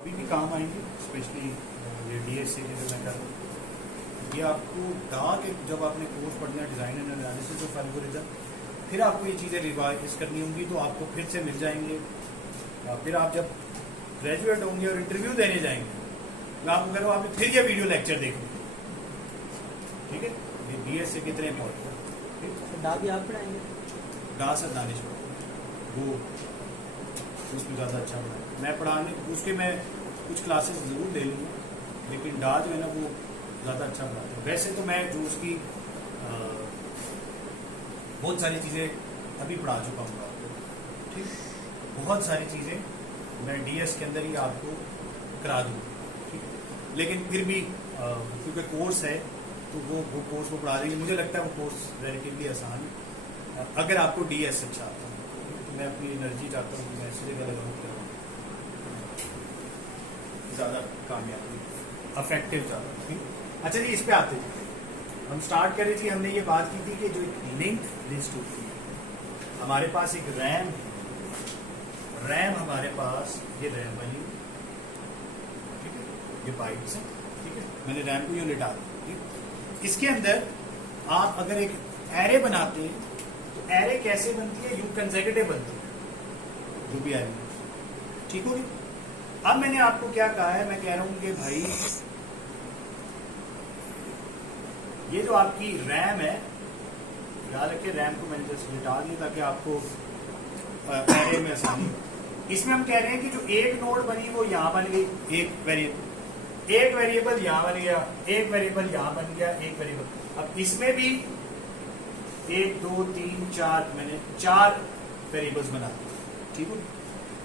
अभी भी काम आएंगे, स्पेशली ये डीएसए के जो मैं कर रहा हूँ। ये आपको डार्क जब आपने कोर्स पढ़ना है design and analysis of algorithm, फिर आपको ये चीज़ें रिवाइज करनी होंगी तो आपको फिर से मिल जाएंगे। फिर आप जब ग्रेजुएट होंगे और इंटरव्यू देने जाएंगे तो आपको कह रहा हूँ आप फिर ये वीडियो लेक्चर देखेंगे। ठीक है, ये डीएसए कितने इंपॉर्टेंट है। डा भी आप पढ़ाएंगे? डा सर दानिश वो उसमें ज़्यादा अच्छा पढ़ा, मैं पढ़ाने उसके मैं कुछ क्लासेस ज़रूर ले लूँगा, लेकिन डा जो है ना वो ज़्यादा अच्छा पढ़ाता है। वैसे तो मैं जो उसकी बहुत सारी चीज़ें अभी पढ़ा चुका हूँ आपको, ठीक, बहुत सारी चीज़ें मैं डीएस के अंदर ही आपको करा दूँ, ठीक, लेकिन फिर भी क्योंकि कोर्स है तो वो कोर्स वो पढ़ा देंगे। मुझे लगता है वो कोर्स रिलेटिवली आसान है अगर आपको डीएस अच्छा आता है। तो मैं अपनी एनर्जी चाहता हूँ कि मैं ऐसी जगह लगाऊँ ज़्यादा कामयाबी अफेक्टिव ज़्यादा। ठीक, अच्छा जी, इस पे आते हैं। हम स्टार्ट कर रहे थे, हमने ये बात की थी कि जो एक लिंक लिस्ट होती है, हमारे पास एक रैम हमारे पास ये रैम वाली, ठीक है, ये बाइट्स है, ठीक है, मैंने रैम को यूनिट आ दी। इसके अंदर आप अगर एक एरे बनाते हैं तो एरे कैसे बनती है, यूं कंसेक्यूटिव बनती है जो भी एरे, ठीक होगी। अब मैंने आपको क्या कहा है, मैं कह रहा हूं कि भाई ये जो आपकी रैम है, याद रखिए रैम को मैंने जस्ट मिटा दिया ताकि आपको एरे में आसानी हो। इसमें हम कह रहे हैं कि जो एक नोड बनी वो यहां बन गई, एक वेरिएबल यहां बन गया, एक वेरिएबल यहां बन गया, एक वेरिएबल। अब इसमें भी 1 2 3 4 मैंने 4 वेरिएबल्स बना दिए, ठीक है।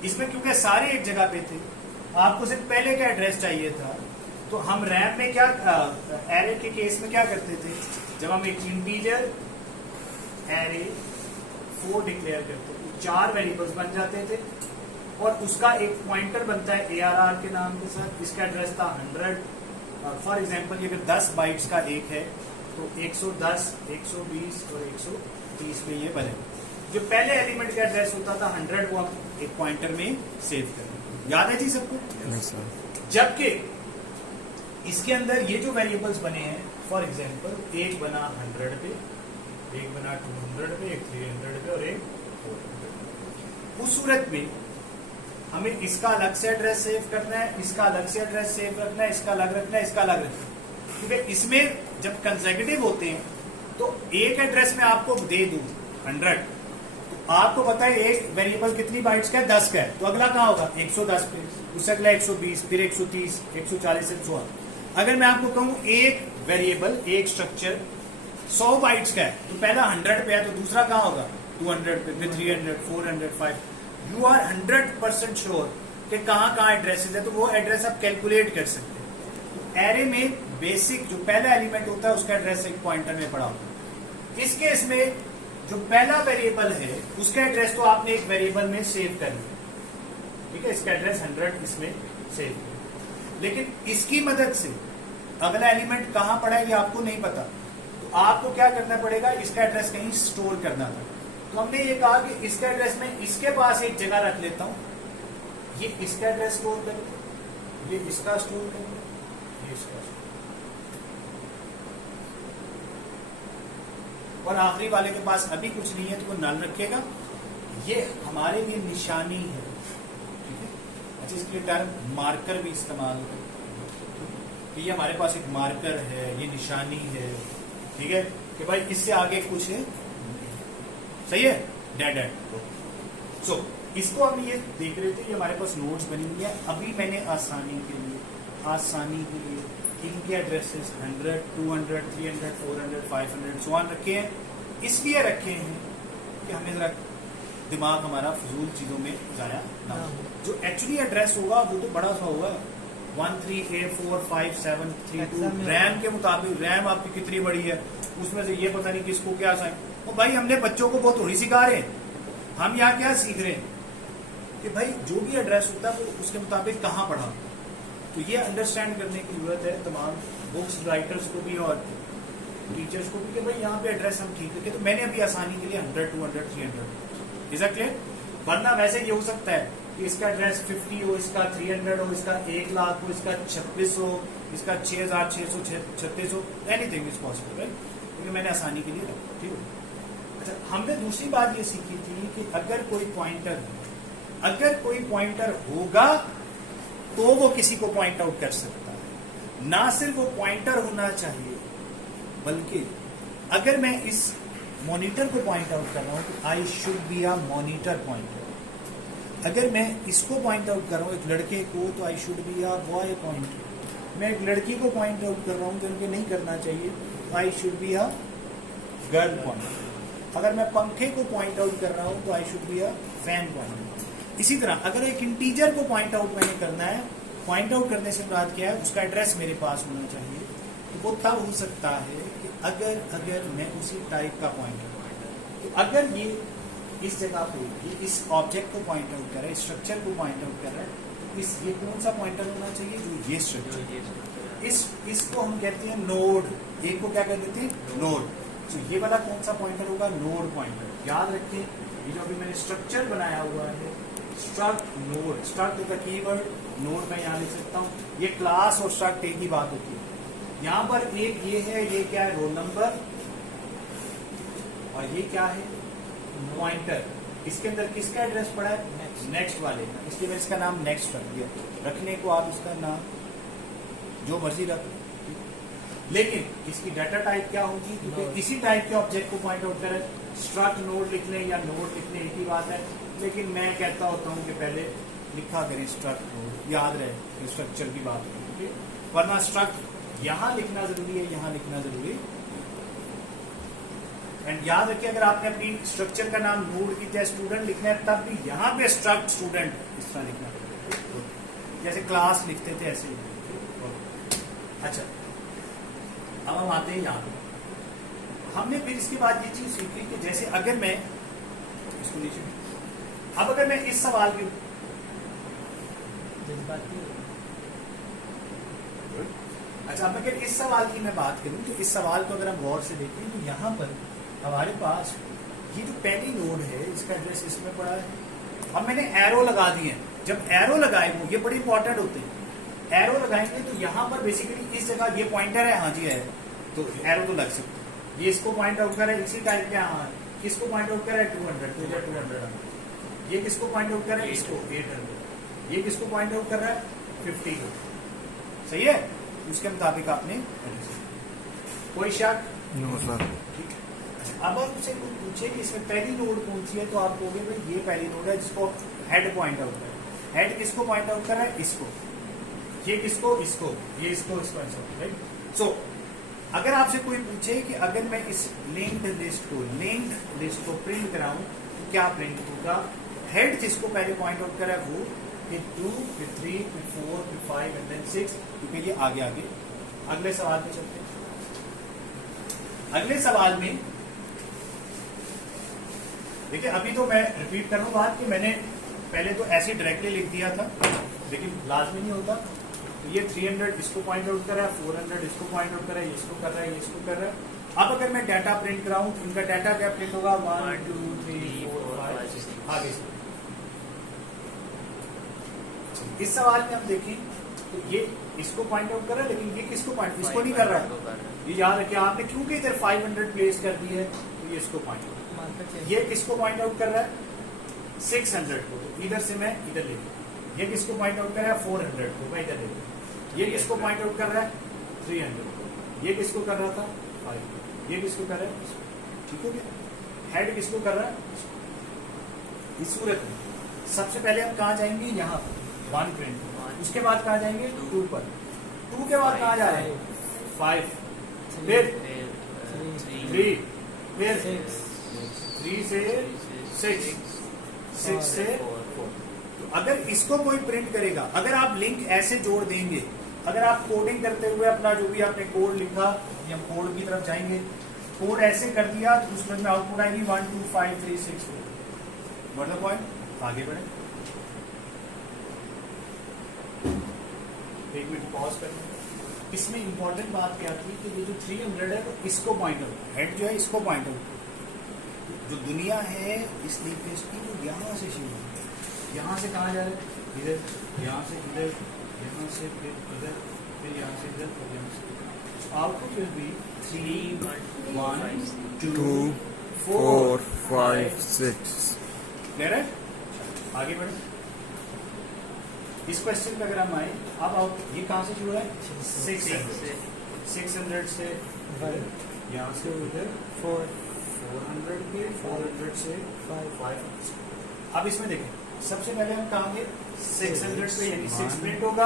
इसमें क्योंकि सारे एक जगह पे थे, आपको सिर्फ पहले का एड्रेस चाहिए था, तो हम रैम में क्या एरे के केस में क्या करते थे, जब हम एक इंटीजर एरे 4 डिक्लेयर करते थे, 4 वेरिएबल्स बन जाते थे और उसका एक पॉइंटर बनता है ARR के नाम के साथ। इसका एड्रेस था 100। फॉर एग्जांपल ये अगर 10 बाइट्स का एक है तो 110 120 और 130 में ये बने। जो पहले एलिमेंट का एड्रेस होता था 100, वो आप एक पॉइंटर में सेव करें। याद है जी सबको? yes, जबकि इसके अंदर ये जो वेरिएबल्स बने हैं, फॉर एग्जांपल एक बना 100 पे, एक बना 200 पे, एक 300 पे और एक 400 पे। उस सूरत में हमें इसका अलग से एड्रेस सेव करना है, इसका अलग से एड्रेस सेव रखना है, इसका अलग रखना है, इसका अलग रखना है, क्योंकि इसमें जब कंसेक्यूटिव होते हैं तो एक एड्रेस में आपको दे दूं 100, तो आपको पता है एक वेरिएबल कितनी बाइट्स का है, 10 का है, तो अगला कहाँ होगा 110 पे, उससे अगला 120, फिर 130, 140 एंड सो ऑन। अगर मैं आपको कहूं एक वेरिएबल एक स्ट्रक्चर 100 बाइट्स का है, तो पहला 100 पे है, तो दूसरा कहाँ होगा 200 पे, फिर 300, 400, 500। यू आर 100% श्योर कि कहाँ एड्रेसेस है, तो वो एड्रेस आप कैलकुलेट कर सकते हैं। तो एरे में बेसिक जो पहला एलिमेंट होता है उसका एड्रेस एक पॉइंटर में पड़ा होता है। इस केस में जो पहला वेरिएबल है उसका एड्रेस तो आपने एक वेरिएबल में सेव कर लिया, ठीक है, इसका एड्रेस 100 इसमें सेव किया, लेकिन इसकी मदद से अगला एलिमेंट कहाँ पड़ा है ये आपको नहीं पता, तो आपको क्या करना पड़ेगा, इसका एड्रेस कहीं स्टोर करना था। तो हमने ये कहा कि इसका एड्रेस में इसके पास एक जगह रख लेता हूं, ये इसका एड्रेस स्टोर करें, ये इसका स्टोर करें, ये इसका स्टोर, और आखिरी वाले के पास अभी कुछ नहीं है तो वो नल रखेगा। ये हमारे लिए निशानी है, ठीक है। अच्छा, इसके लिए टर्म मार्कर भी इस्तेमाल करें, ये हमारे पास एक मार्कर है, ये निशानी है, ठीक है, कि भाई इससे आगे कुछ है, सही है, डेड एंड। सो इसको हम ये देख रहे थे, ये हमारे पास नोट्स बनी हुई है। अभी मैंने आसानी के लिए इनके एड्रेसेस 100, 200, 300, 400, 500 सो ऑन रखे हैं। इसलिए रखे हैं कि हमें जरा दिमाग हमारा फजूल चीजों में जाया ना हो। जो एक्चुअली एड्रेस होगा वो तो बड़ा सा होगा, 13A4573 रैम के मुताबिक। रैम आपकी कितनी बड़ी है, उसमें से ये पता नहीं किसको क्या साइन। तो भाई हमने बच्चों को बहुत थोड़ी सिखा रहे हैं, हम यहाँ क्या सीख रहे हैं कि भाई जो भी एड्रेस होता है वो उसके मुताबिक कहाँ पढ़ा। तो ये अंडरस्टैंड करने की जरूरत है तमाम बुक्स राइटर्स को भी और टीचर्स को भी कि भाई यहाँ पे एड्रेस हम ठीक रखें। तो मैंने अभी आसानी के लिए 100, 200, 300 इज अ क्लियर। वरना वैसे ये हो सकता है कि इसका एड्रेस 50 हो, इसका 300 हो, इसका 1 लाख हो, इसका 26 हो, इसका 6636 हो, एनीथिंग इज पॉसिबल, राइट? क्योंकि मैंने आसानी के लिए रखा, ठीक है। अच्छा, हमने दूसरी बात ये सीखी थी कि अगर कोई पॉइंटर होगा तो वो किसी को पॉइंट आउट कर सकता है, ना सिर्फ वो पॉइंटर होना चाहिए, बल्कि अगर मैं इस मॉनिटर को पॉइंट आउट कर रहा हूं तो I should be a monitor pointer. अगर मैं इसको पॉइंट आउट कर रहा हूं, एक लड़के को, तो I should be a boy pointer. मैं एक लड़की को पॉइंट आउट कर रहा हूं तो उनको नहीं करना चाहिए, तो I should be a girl pointer. अगर मैं पंखे को पॉइंट आउट कर रहा हूं तो I should be a fan pointer. इसी तरह अगर एक इंटीजर को पॉइंट आउट मैंने करना है, पॉइंट आउट करने से मुराद क्या है, उसका एड्रेस मेरे पास होना चाहिए। तो वो तब हो सकता है कि अगर मैं उसी टाइप का पॉइंटर, तो अगर ये इस जगह पे ये इस ऑब्जेक्ट को पॉइंट आउट कर रहा है, स्ट्रक्चर को पॉइंट आउट कर रहा है, तो ये कौन सा पॉइंटर होना चाहिए, जो ये स्ट्रक्चर, इसको हम कहते हैं नोड। एक को क्या कह देते हैं, नोड। तो ये वाला कौन सा पॉइंटर होगा, नोड पॉइंटर। याद रखें, ये जो अभी मैंने स्ट्रक्चर बनाया हुआ है, struct node, struct the keyword, node मैं यहाँ लिख सकता हूँ। ये क्लास और स्ट्रक्ट एक ही बात होती है। यहाँ पर एक ये है, ये क्या है, रोल नंबर, और ये क्या है, पॉइंटर। इसके अंदर किसका एड्रेस पड़ा है, नेक्स्ट वाले का, इसलिए मैं इसका नाम नेक्स्ट रख दिया। रखने को आप इसका नाम जो मर्जी रख, लेकिन इसकी डाटा टाइप क्या होगी, क्योंकि इसी टाइप के ऑब्जेक्ट को पॉइंट आउट करें। स्ट्रक्ट नोड लिख लें या नोड लिख लें, एक ही बात है, लेकिन मैं कहता होता हूँ कि पहले लिखा करें स्ट्रक्ट नोड, याद रहे स्ट्रक्चर की बात है, वरना स्ट्रक्ट यहाँ लिखना जरूरी है, यहाँ लिखना जरूरी है। एंड याद रखिए, अगर आपने अपनी स्ट्रक्चर का नाम नोड की जैसे स्टूडेंट लिखना है, तब भी यहाँ पे स्ट्रक्ट स्टूडेंट इस तरह लिखना है, जैसे क्लास लिखते थे ऐसे ही। अच्छा, अब हम आते हैं यहाँ पे। हमने फिर इसके बाद ये चीज सीखी कि जैसे अगर मैं इसको नीचे, अब अगर मैं इस सवाल के, अच्छा, अब अगर इस सवाल की मैं बात करूं, तो इस सवाल को अगर हम गौर से देखें तो यहाँ पर हमारे पास ये जो पहली नोड है, इसका एड्रेस इसमें पड़ा है। अब मैंने एरो लगा दिए हैं। जब एरो लगाए वो ये बड़े इंपॉर्टेंट होते हैं। एरो लगाएंगे तो यहाँ पर बेसिकली इस जगह ये पॉइंटर है, हाँ जी है, तो एरो तो लग सकता है। ये इसको पॉइंट आउट कर रहा है, इसी टाइप के, हाँ, किसको पॉइंट आउट कर रहा है, 200, तो इधर 200। ये किसको पॉइंट आउट कर रहा है, इसको 800। ये किसको पॉइंट आउट कर रहा है, 50 को। सही है, उसके मुताबिक आपने कोई शक? No sir. अब आपसे कोई पूछे कि इसमें पहली नोड कौन सी है, तो आप कहोगे भाई ये पहली नोड है जिसको हेड पॉइंट आउट कर रहा है। हेड किसको पॉइंट आउट कर रहा है, इसको। ये किसको, इसको। ये इसको राइट। सो अगर आपसे कोई पूछे कि अगर मैं इस लिंक्ड लिस्ट को प्रिंट कराऊं तो क्या प्रिंट होगा, हेड जिसको पहले पॉइंट आउट करा है वो, फिर 2, फिर 3, फिर 4, फिर 5 एंड देन 6, क्योंकि ये आगे आगे। अगले सवाल पे चलते हैं। अगले सवाल में देखिए, अभी तो मैं रिपीट कर रहा हूँ बात कि मैंने पहले तो ऐसे डायरेक्टली लिख दिया था, लेकिन लाजमी नहीं होता। तो ये 300 इसको पॉइंट आउट कर रहा है, 400 इसको पॉइंट आउट कर रहा है, ये इसको कर रहा है, ये इसको कर रहा है। अब अगर मैं डाटा प्रिंट कराऊं तो इनका डाटा क्या प्रिंट होगा, 1 2 3 4 5 6। आगे इस सवाल में हम देखें तो ये इसको पॉइंट आउट कर रहा है, लेकिन ये किसको पॉइंट, इसको नहीं कर रहा है। ये याद रखिए आपने, क्योंकि इधर 500 प्लेस कर दी है, तो ये इसको पॉइंट आउट। ये किसको पॉइंट आउट कर रहा है, 600 को, तो इधर से मैं इधर ले लूँ। ये किसको पॉइंट आउट कर रहा है, 400 को, मैं इधर ले लूँ। ये किसको पॉइंट आउट कर रहा है, 300। ये किसको कर रहा था, 5। ये किसको कर रहा है, ठीक हो गया। हेड किसको कर रहा है। इस सूरत में सबसे पहले हम कहाँ जाएंगे, यहाँ 1 प्रिंट, उसके बाद कहाँ जाएंगे, 2 पर। 2 के बाद कहाँ जा रहे हैं, 5, फिर 3, फिर 3 से 6, 6 से 4। तो अगर इसको कोई प्रिंट करेगा, अगर आप लिंक ऐसे जोड़ देंगे, अगर आप कोडिंग करते हुए अपना जो भी आपने कोड लिखा, या कोड की तरफ जाएंगे, कोड ऐसे कर दिया तो उसमें आउटपुट आएगी 1 2 5 3 6 4। मतलब पॉइंट आगे बढ़े, एक मिनट पॉज करें। इसमें इंपॉर्टेंट बात क्या थी कि ये जो 300 है, तो इसको पॉइंट आउट, हेड जो है इसको पॉइंट आउट। जो दुनिया है इस लिंक की, वो यहाँ से शुरू होती है, यहाँ से कहाँ जा रहे हैं, इधर, यहाँ से इधर, यहाँ से फिर इधर, फिर यहाँ से इधर, और यहाँ से। Output will be 3 1 2 4 5 6। क्लियर है? आगे बढ़े। इस क्वेश्चन पे अगर हम आए, अब आउट ये कहाँ से शुरू है, 600 से यहाँ से उधर 400 के 400 से 500। अब इसमें देखें, सबसे पहले हम कहाँ गए, 600 पे, यानी 6 प्रिंट होगा,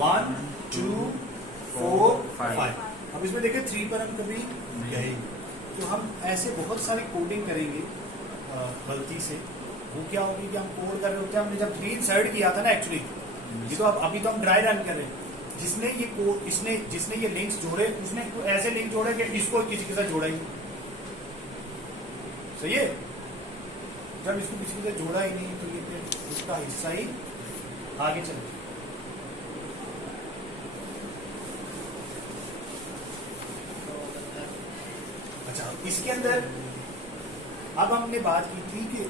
1 2 4 5। अब इसमें देखें 3 पर हम कभी गए, तो हम ऐसे बहुत सारी कोडिंग करेंगे गलती से। वो क्या होगी कि हम कोड कर रहे होते हैं, हमने जब 3 इंसर्ट किया था ना एक्चुअली, ये तो अभी तो हम ड्राई रन कर रहे हैं। जिसने ये कोड, जिसने ये लिंक्स जोड़े, उसने ऐसे लिंक जोड़े कि इसको किसी के साथ जोड़ा ही नहीं। सही है? जब इसको किसी के साथ जोड़ा ही नहीं, तो ये फिर उसका हिस्सा ही आगे चले। अच्छा, इसके अंदर अब हमने बात की थी कि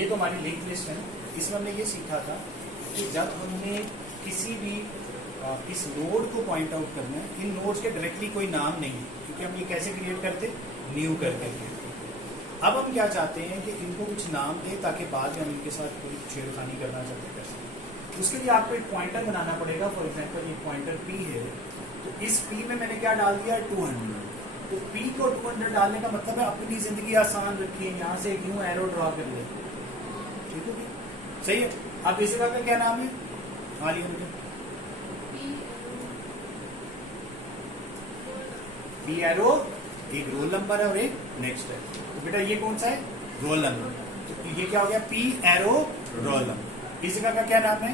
ये तो हमारी लिंक लिस्ट है। इसमें हमने ये सीखा था कि जब हमने किसी भी इस नोड को पॉइंट आउट करना है, इन नोड्स के डायरेक्टली कोई नाम नहीं है, क्योंकि हम ये कैसे क्रिएट करते, न्यू करके। अब हम क्या चाहते हैं कि इनको कुछ नाम दें, ताकि बाद में हम इनके साथ कोई छेड़खानी करना चाहते कर सकें। उसके लिए आपको एक पॉइंटर बनाना पड़ेगा। फॉर एग्जाम्पल ये पॉइंटर P है, तो इस P में मैंने क्या डाल दिया, 200। तो P को 200 डालने का मतलब है अपनी जिंदगी आसान रखिए, यहाँ से एक न्यू एरो ड्रॉ कर ले। ठीक है, सही है। अब इस जगह का क्या नाम है, मालिए मुझे, P एरो एक रोल नंबर है और एक नेक्स्ट है। तो बेटा ये कौन सा है, रोल नंबर। तो ये क्या हो गया, P एरो रोल नंबर। इस जगह का क्या नाम है,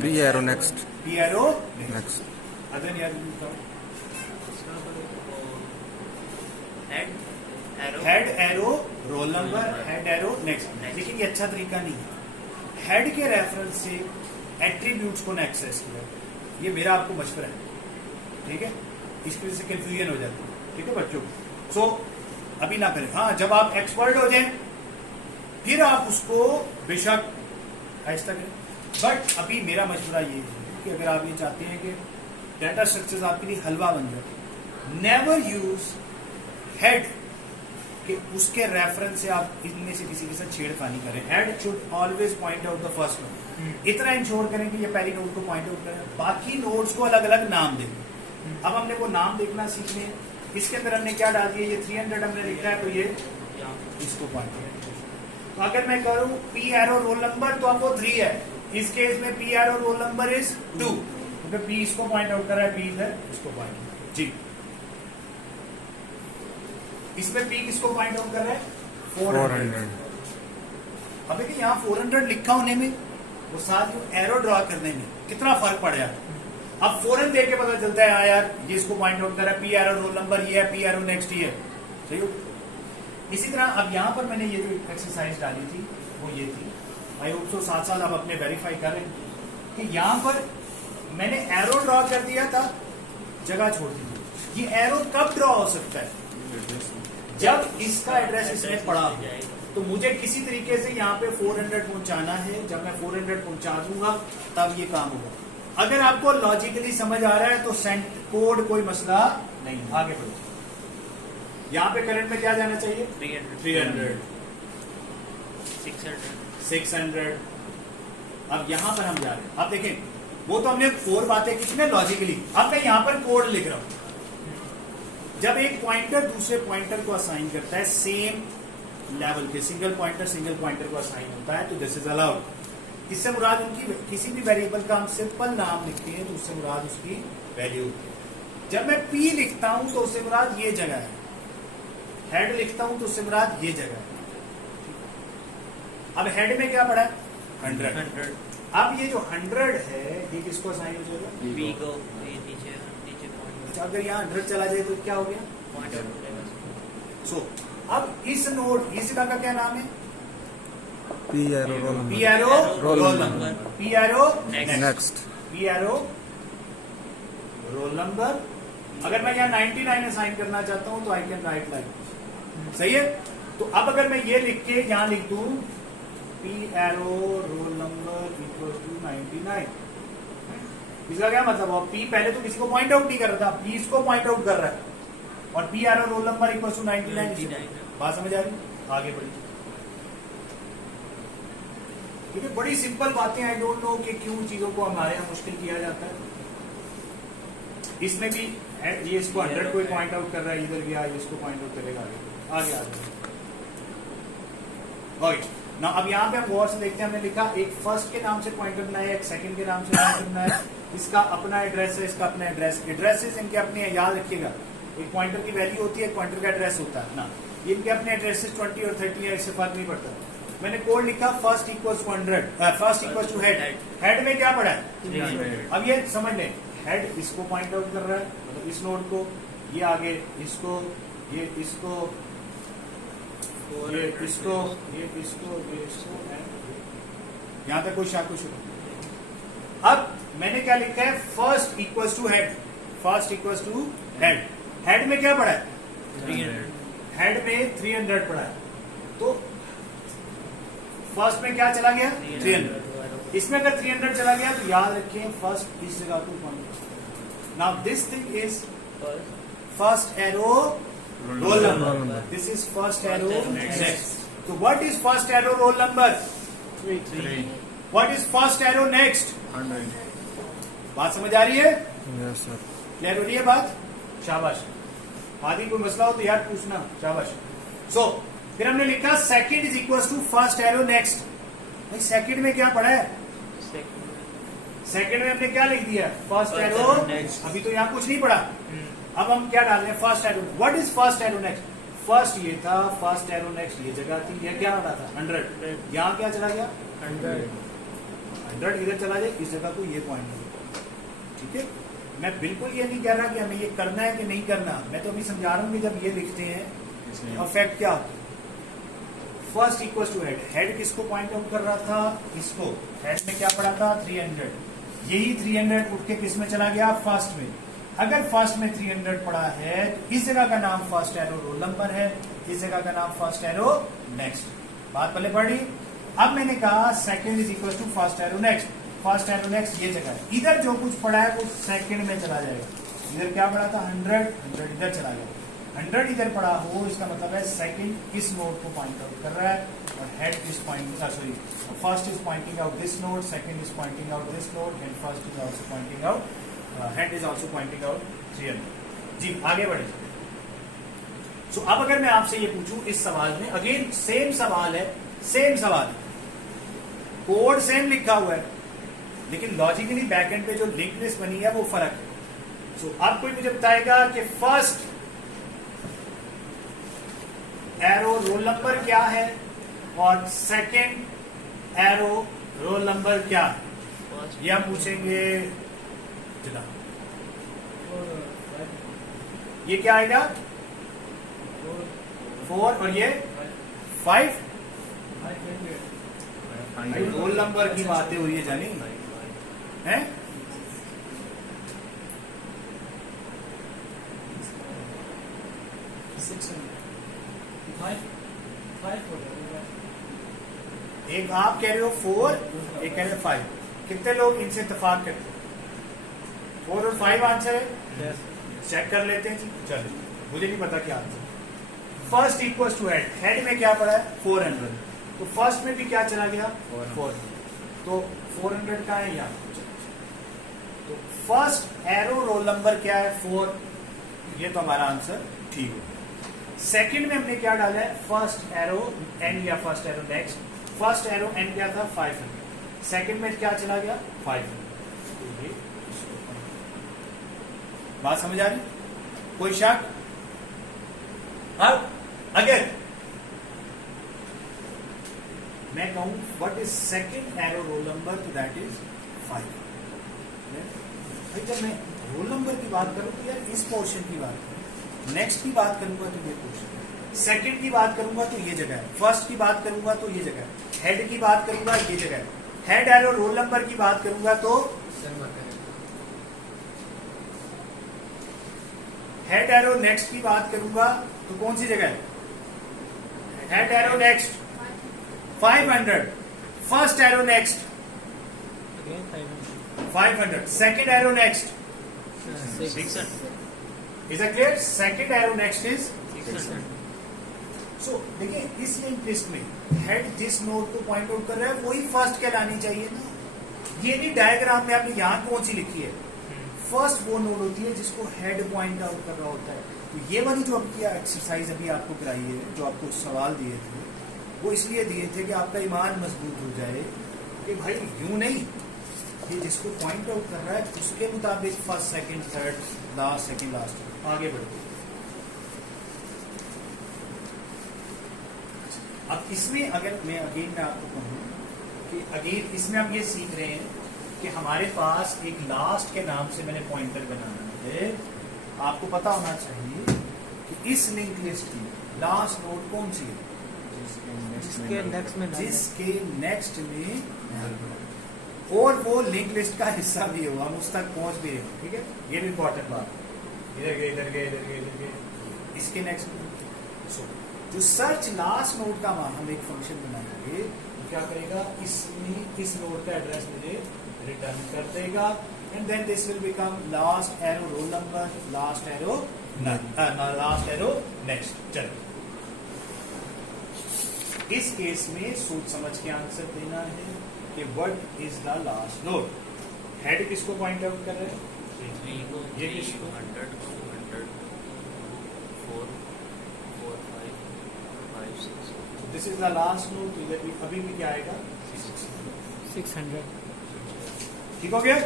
P arrow next. P arrow next. Other यार head arrow roll number, head arrow next. लेकिन ये अच्छा तरीका नहीं है। हेड के रेफरेंस से एट्रीब्यूट्स को ना एक्सेस किया, ये मेरा आपको मशवरा है। ठीक है, इसकी वजह से कंफ्यूजन हो जाती है। ठीक है बच्चों, सो अभी ना करें। हाँ, जब आप एक्सपर्ट हो जाए फिर आप उसको बेशक ऐसा करें, बट अभी मेरा मशवरा ये है कि अगर आप ये चाहते हैं कि डाटा स्ट्रक्चर्स आपके लिए हलवा बन जाए, नेवर यूज हेड कि उसके रेफरेंस से आप इनमें से किसी के साथ छेड़खानी करें। Head should always point out the first node. इतना इंश्योर करें कि ये पहली नोड को पॉइंट आउट करें, बाकी नोड्स को अलग अलग नाम दें। अब हमने वो नाम देखना सीखने। इसके अंदर हमने क्या डाल दिया, ये 300 हमने लिखा है, तो ये इसको पॉइंट करें। तो अगर मैं करूं P एरो रोल नंबर, तो अब वो 3 है। इस केस में P arrow roll number is 2, क्योंकि P इसको पॉइंट आउट कर रहा है, P इधर इसको पॉइंट। जी, इसमें P किसको पॉइंट आउट कर रहा है, 400। अब देखिए यहाँ 400 लिखा होने में, वो साथ जो एरो ड्रॉ करने में कितना फर्क पड़ जाता है। अब फौरन देख के पता चलता है, हाँ यार ये इसको पॉइंट आउट कर रहा है, P एरो रोल नंबर ये है, P एरो नेक्स्ट ये है। सही हो। इसी तरह अब यहाँ पर मैंने ये जो एक्सरसाइज डाली थी वो ये थी, आई होप सो साथ साथ आप अपने वेरीफाई कर रहे हैं कि यहाँ पर मैंने एरो ड्रॉ कर दिया था, जगह छोड़ दी। ये एरो कब ड्रॉ हो सकता है, जब इसका एड्रेस इसमें पड़ा, तो मुझे किसी तरीके से यहाँ पे 400 पहुंचाना है। जब मैं 400 पहुंचा दूंगा तब ये काम होगा। अगर आपको लॉजिकली समझ आ रहा है तो सेंट कोड कोई मसला नहीं। आगे बढ़ो। यहाँ पे करंट में क्या जाना चाहिए, 300 600। अब यहाँ पर हम जा रहे हैं। अब देखें, वो तो हमने 4 बातें की थी लॉजिकली। अब मैं यहाँ पर कोड लिख रहा हूं। जब एक पॉइंटर दूसरे पॉइंटर को असाइन करता है सेम लेवल पे, सिंगल पॉइंटर को असाइन होता है, तो दिस इज अलाउड। इससे मुराद उनकी किसी भी वेरिएबल का हम सिंपल नाम लिखते हैं तो उससे मुराद उसकी वैल्यू होती है। जब मैं P लिखता हूं तो उससे मुराद ये जगह है, हेड लिखता हूं तो उससे मुराद ये जगह है। अब हेड में क्या पड़ा है, 100। अब ये जो 100 है ये किसको असाइन हो जाएगा, P को। नीचे अच्छा, अगर यहाँ 100 चला जाए तो क्या हो गया, पॉइंट आउट हो जाएगा। सो अब इस नोड, इस जगह का क्या नाम है, P arrow roll number. P arrow roll number, P arrow next. P arrow roll number. अगर मैं यहाँ 99 असाइन करना चाहता हूं तो आई कैन राइट लाइक, सही है। तो अब अगर मैं ये लिख के यहाँ लिख दूं P arrow roll number equal to 99। इसका क्या मतलब है? P पहले तो किसी को पॉइंट आउट नहीं कर रहा था, P इसको पॉइंट आउट कर रहा है और P arrow roll number equal to 99। बात समझ आ रही? आगे बढ़िए। ठीक है, बड़ी सिंपल बातें। आई डोंट नो कि क्यों चीजों को हमारे यहाँ मुश्किल किया जाता है। इसमें भी ये इसको 100 कोई पॉइंट आउट कर रहा है, इधर गया ये इसको पॉइंट आउट करेगा। आगे आगे ओके ना। अब यहाँ पे हम गौर से देखते हैं, हमने लिखा एक फर्स्ट के नाम से पॉइंटर बनाया, एक सेकंड के नाम से पॉइंटर बनाया। इसका अपना एड्रेस है, इसका अपना एड्रेस। एड्रेसेस इनके अपने हैं, याद रखिएगा। एक पॉइंटर की वैल्यू होती है, एक पॉइंटर का एड्रेस होता है ना। ये इनके अपने एड्रेसेस 20 और 30 है, इससे फर्क नहीं पड़ता। मैंने कोड लिखा first equals to 100, first equals to head. Head में क्या पड़ा है? 300। अब ये समझ लें, हेड इसको पॉइंट आउट कर रहा है, मतलब इस नोड को, ये आगे इसको, ये इसको, ये इसको, ये इसको, ये इसको, यहां तक कोई शक कुछ। अब मैंने क्या लिखा है? First equals to head. First equals to head. Head में क्या पड़ा है? 300। हेड में 300 पड़ा है, तो फर्स्ट में क्या चला गया? 300। इसमें अगर 300 चला गया तो याद रखें फर्स्ट इस जगह को point. Now this thing is first arrow roll number. This is first arrow next. तो what is first arrow roll number? 3। What is first arrow next? 100। बात समझ आ रही है? Yes sir. क्लियर हो रही है बात? शाबाश। आदि कोई मसला हो तो यार पूछना। शाबाश। सो फिर हमने लिखा second is equal to first arrow next. भाई सेकंड में क्या पड़ा है? सेकंड में हमने क्या लिख दिया? First arrow next. अभी तो यहाँ कुछ नहीं पड़ा। अब हम क्या डाल रहे हैं? First arrow. What is first arrow next? First ये था, फर्स्ट एरो नेक्स्ट ये जगह थी। ये क्या रहा था? 100। यहाँ क्या चला गया? 100 इधर चला जाए, इस जगह को ये पॉइंट। ठीक है, मैं बिल्कुल ये नहीं कह रहा कि हमें ये करना है कि नहीं करना। मैं तो अभी समझा रहा हूँ कि जब ये लिखते हैं अफेक्ट क्या होता है। First equal to head. Head किसको पॉइंट आउट कर रहा था? इसको। हेड में क्या पड़ा था? 300। यही 300 उठ के किस में चला गया? फर्स्ट में। अगर फर्स्ट में 300 पड़ा है तो इस जगह का नाम फर्स्ट एरो रोल नंबर है, इस जगह का नाम फर्स्ट एरो नेक्स्ट। बात पहले पढ़ी। अब मैंने कहा second is equal to first arrow next. First arrow next ये जगह है। इधर जो कुछ पड़ा है वो सेकंड में चला जाएगा। इधर क्या पड़ा था? 100 इधर चला गया। 100 इधर पड़ा हो, इसका मतलब है सेकंड इस नोड को पॉइंट आउट कर रहा है और head is pointing, sorry, first is pointing out this node, second is pointing out this node and first is also pointing out, head is also pointing out 300। जी आगे बढ़े। सो अब अगर मैं आपसे ये पूछूं इस सवाल में, अगेन सेम सवाल है, सेम सवाल है, कोड सेम लिखा हुआ है, लेकिन लॉजिकली बैकएंड पे जो लिंक लिस्ट बनी है वो फर्क है। सो अब कोई मुझे बताएगा कि फर्स्ट एरो रोल नंबर क्या है और सेकंड एरो रोल नंबर क्या है? ये हम पूछेंगे। चला ये क्या आएगा? 4 और ये 5। रोल नंबर की बातें हो रही है जानी है। एक आप कह रहे हो 4, एक कह रहे हो 5। कितने लोग इनसे इत्तेफाक करते हैं? 4 और 5 आंसर है। चेक कर लेते हैं जी। चलिए, मुझे नहीं पता क्या answer. First equal to head. Head में क्या पड़ा है? 400। तो फर्स्ट में भी क्या चला गया? 4। तो 400 का है यहाँ। तो फर्स्ट एरो रोल नंबर क्या है? 4। ये तो हमारा आंसर ठीक है। सेकंड में हमने क्या डाला है? फर्स्ट एरो एन या first arrow next. First arrow N क्या था? 500। सेकंड में क्या चला गया? 500। तो ये बात समझ आ रही? कोई शक? अब अगर मैं कहूं what is second arrow roll number, तो दैट इज 5। भाई जब मैं रोल नंबर की बात करूं तो यार इस पोर्शन की बात करूं, नेक्स्ट की बात करूंगा तो ये पोर्शन, सेकंड की बात करूंगा तो ये जगह है, फर्स्ट की बात करूंगा तो ये जगह है, हेड की बात करूंगा ये जगह है, हेड एरो रोल नंबर की बात करूंगा तो हेड एरो नेक्स्ट की बात करूंगा तो कौन सी जगह है? Head arrow next 500। First arrow next Again 500. 500, second arrow next 600. Is a clear, second arrow next is 600. सो देखिए इस लिंक लिस्ट में हेड जिस नोड को पॉइंट आउट कर रहा है वही फर्स्ट कहलानी चाहिए ना। ये नहीं डायग्राम में आपने यहाँ कौन सी लिखी है, फर्स्ट वो नोड होती है जिसको हेड पॉइंट आउट कर रहा होता है। तो ये वाली जो आपकी एक्सरसाइज अभी आपको कराई है, जो आपको सवाल दिए थे, वो इसलिए दिए थे कि आपका ईमान मजबूत हो जाए कि भाई यूं नहीं, ये जिसको पॉइंट आउट कर रहा है उसके मुताबिक first second third last second last आगे बढ़ते। अब इसमें अगर मैं आपको कहूँ कि अगेन इसमें आप ये सीख रहे हैं कि हमारे पास एक लास्ट के नाम से मैंने पॉइंटर बनाना है। आपको पता होना चाहिए कि इस लिंक लिस्ट की लास्ट नोड कौन सी है, जिसके नेक्स्ट में जिसके नेक्स्ट में, और वो लिंक लिस्ट का हिस्सा भी हो, हम उस तक पहुंच भी रहे। ठीक है, ये भी इंपॉर्टेंट बात। इधर गए इधर गए इधर गए इधर गए, इसके नेक्स्ट में जो सर्च लास्ट नोड का हम एक फंक्शन बनाएंगे, क्या करेगा, इसमें इस नोड का एड्रेस मुझे रिटर्न कर देगा, and then this will become last arrow roll number, last arrow last arrow next. चलो इस केस में सोच समझ के आंसर देना है कि what is the last node. Head किसको पॉइंट आउट कर रहे हैं, ये किसको, 100, 200, 4, 4, 5, 5, 6. This is the last node. तो इधर भी अभी भी क्या आएगा, 600. ठीक हो गया,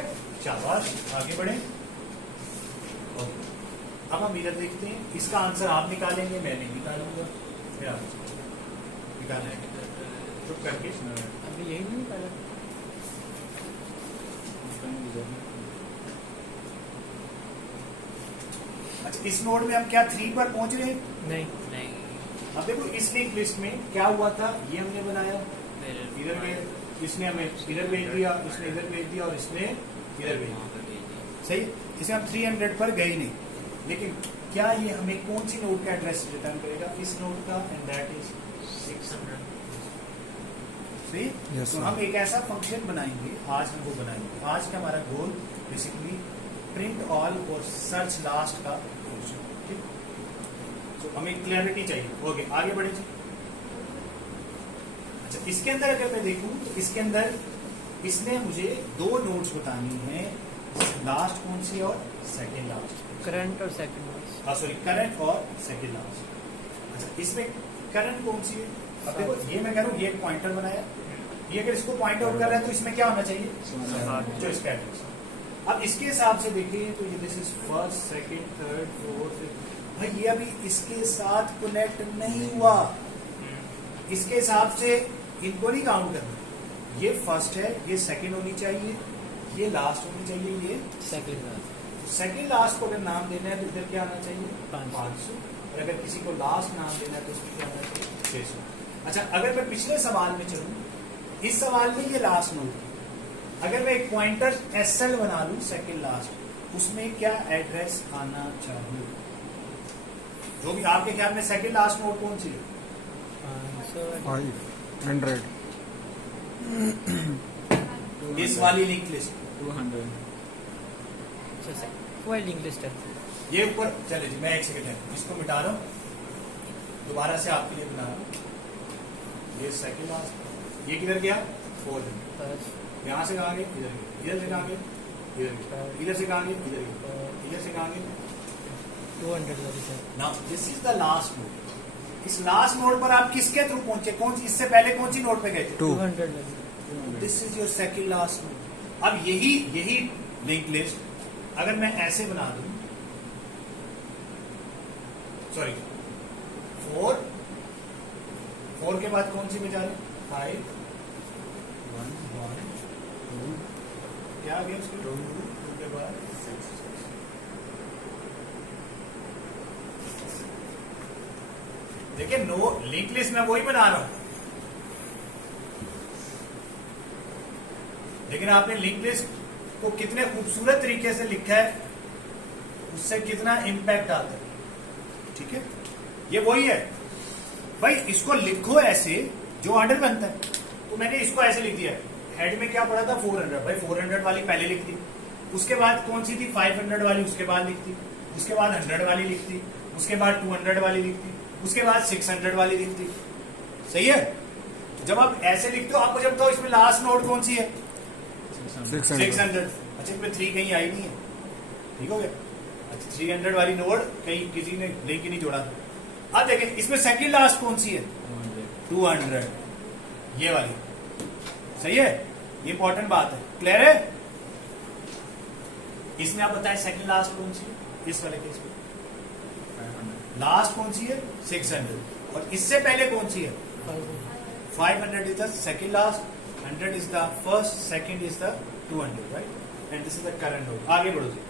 शाबाश, आगे बढ़े। अब हम इधर देखते हैं, इसका आंसर आप निकालेंगे, मैं नहीं निकालूंगा, फिर आप निकालना है चुप करके। अभी यही नहीं निकाला. अच्छा, इस नोड में हम क्या 3 पर पहुंच रहे हैं। नहीं. नहीं, अब देखो इस लिंक लिस्ट में क्या हुआ था, ये हमने बनाया, मेरे इधर गए, इसने हमें इधर भेज दिया, इसने इधर भेज दिया और इसने इधर भेज वहाँ दिया। पर भेज दिया. सही, इसे हम 300 पर गए नहीं, लेकिन क्या ये हमें कौन सी नोड का एड्रेस रिटर्न करेगा, इस नोड का, एंड दैट इज 600. सही। Yes, तो sir. हम एक ऐसा फंक्शन बनाएंगे, आज हम वो बनाएंगे। आज का हमारा गोल बेसिकली प्रिंट ऑल और सर्च लास्ट का फंक्शन। ठीक, तो हमें क्लैरिटी चाहिए। ओके, आगे बढ़े जी। अच्छा, इसके अंदर अगर मैं देखूं तो इसके अंदर इसने मुझे 2 नोड्स बतानी है, लास्ट कौन सी और सेकेंड लास्ट। करंट और सेकंड. सॉरी, करंट और सेकेंड लास्ट। अच्छा, इसमें करंट कौन सी है, अब देखो ये मैं कह रहा हूँ, ये एक पॉइंटर बनाया, ये अगर इसको पॉइंट आउट कर रहा है तो इसमें क्या होना चाहिए, जो इसका एड्रेस। अब इसके हिसाब से देखिए तो ये this is first second third fourth, भाई ये अभी इसके साथ कनेक्ट नहीं हुआ, इसके हिसाब से इनको नहीं काउंट करना। ये फर्स्ट है, ये सेकंड होनी चाहिए, ये लास्ट होनी चाहिए, ये सेकंड. सेकंड लास्ट को अगर नाम देना है तो इधर क्या आना चाहिए, 500. और अगर किसी को लास्ट नाम देना है तो उसमें क्या आना चाहिए, 600। अच्छा, अगर मैं पिछले सवाल में चलूं, इस सवाल में ये लास्ट नोड, अगर मैं एक पॉइंटर एसएल बना लूं सेकंड लास्ट, उसमें क्या एड्रेस आना चाहिए, जो भी आपके ख्याल में सेकंड लास्ट नोड कौन सी है, 500. इस वाली लिंक लिस्ट, 200. वो लिंक लिस्ट है. ये ऊपर चले जी, मैं एक सेकंड है इसको मिटा रहा हूँ, दोबारा से आपके लिए बना रहा हूँ। ये सेकंड लास्ट, ये किधर गया, 4, बस. यहाँ से कहाँ गए, इधर गए, इधर से कहाँ गए, इधर गए, इधर से कहाँ गए, इधर गए, इधर से कहाँ गए। 200 वाली sir. Now this is the last node. इस लास्ट नोड पर आप किसके थ्रू पहुंचे, कौन सी, इससे पहले कौन सी नोड पे गए थे, 200 वाली. This is your second last node. अब यही लिंक लिस्ट अगर मैं ऐसे बना दूं, सॉरी 4 के बाद कौन सी बचा रहे, 5 1 1 2, क्या आ गया उसके 2 के बाद 6 देखिए, नो लिंक लिस्ट में वही बना रहा हूं, लेकिन आपने लिंक लिस्ट को कितने खूबसूरत तरीके से लिखा है, उससे कितना इंपैक्ट आता है। ठीक है, ये वही है भाई, इसको लिखो ऐसे जो ऑर्डर बनता है, तो मैंने इसको ऐसे लिख दिया, हेड में क्या पड़ा था 400, भाई 400 वाली पहले लिख दी, उसके बाद कौन सी थी 500 वाली उसके बाद लिख दी, उसके बाद 100 वाली लिख दी, उसके बाद 200 वाली लिख दी, उसके बाद 600 वाली लिख दी। सही है। जब आप ऐसे लिखते हो आपको जब तो इसमें लास्ट नोड कौन सी है 600। अच्छा इसमें 3 कहीं आई नहीं है, ठीक हो गया। अच्छा 300 वाली नोड कहीं किसी ने लिंक ही नहीं जोड़ा था। अब देखें इसमें सेकंड लास्ट कौन सी है 200, ये वाली। सही है, ये इंपॉर्टेंट बात है, क्लियर है। इसमें आप बताएं सेकंड लास्ट कौन सी है, इस वाले केस में लास्ट कौन सी है 600, और इससे पहले कौन सी है 500 is the second last, 100 is the first, second is the 200, right, and this is the current node. आगे बढ़ो जी।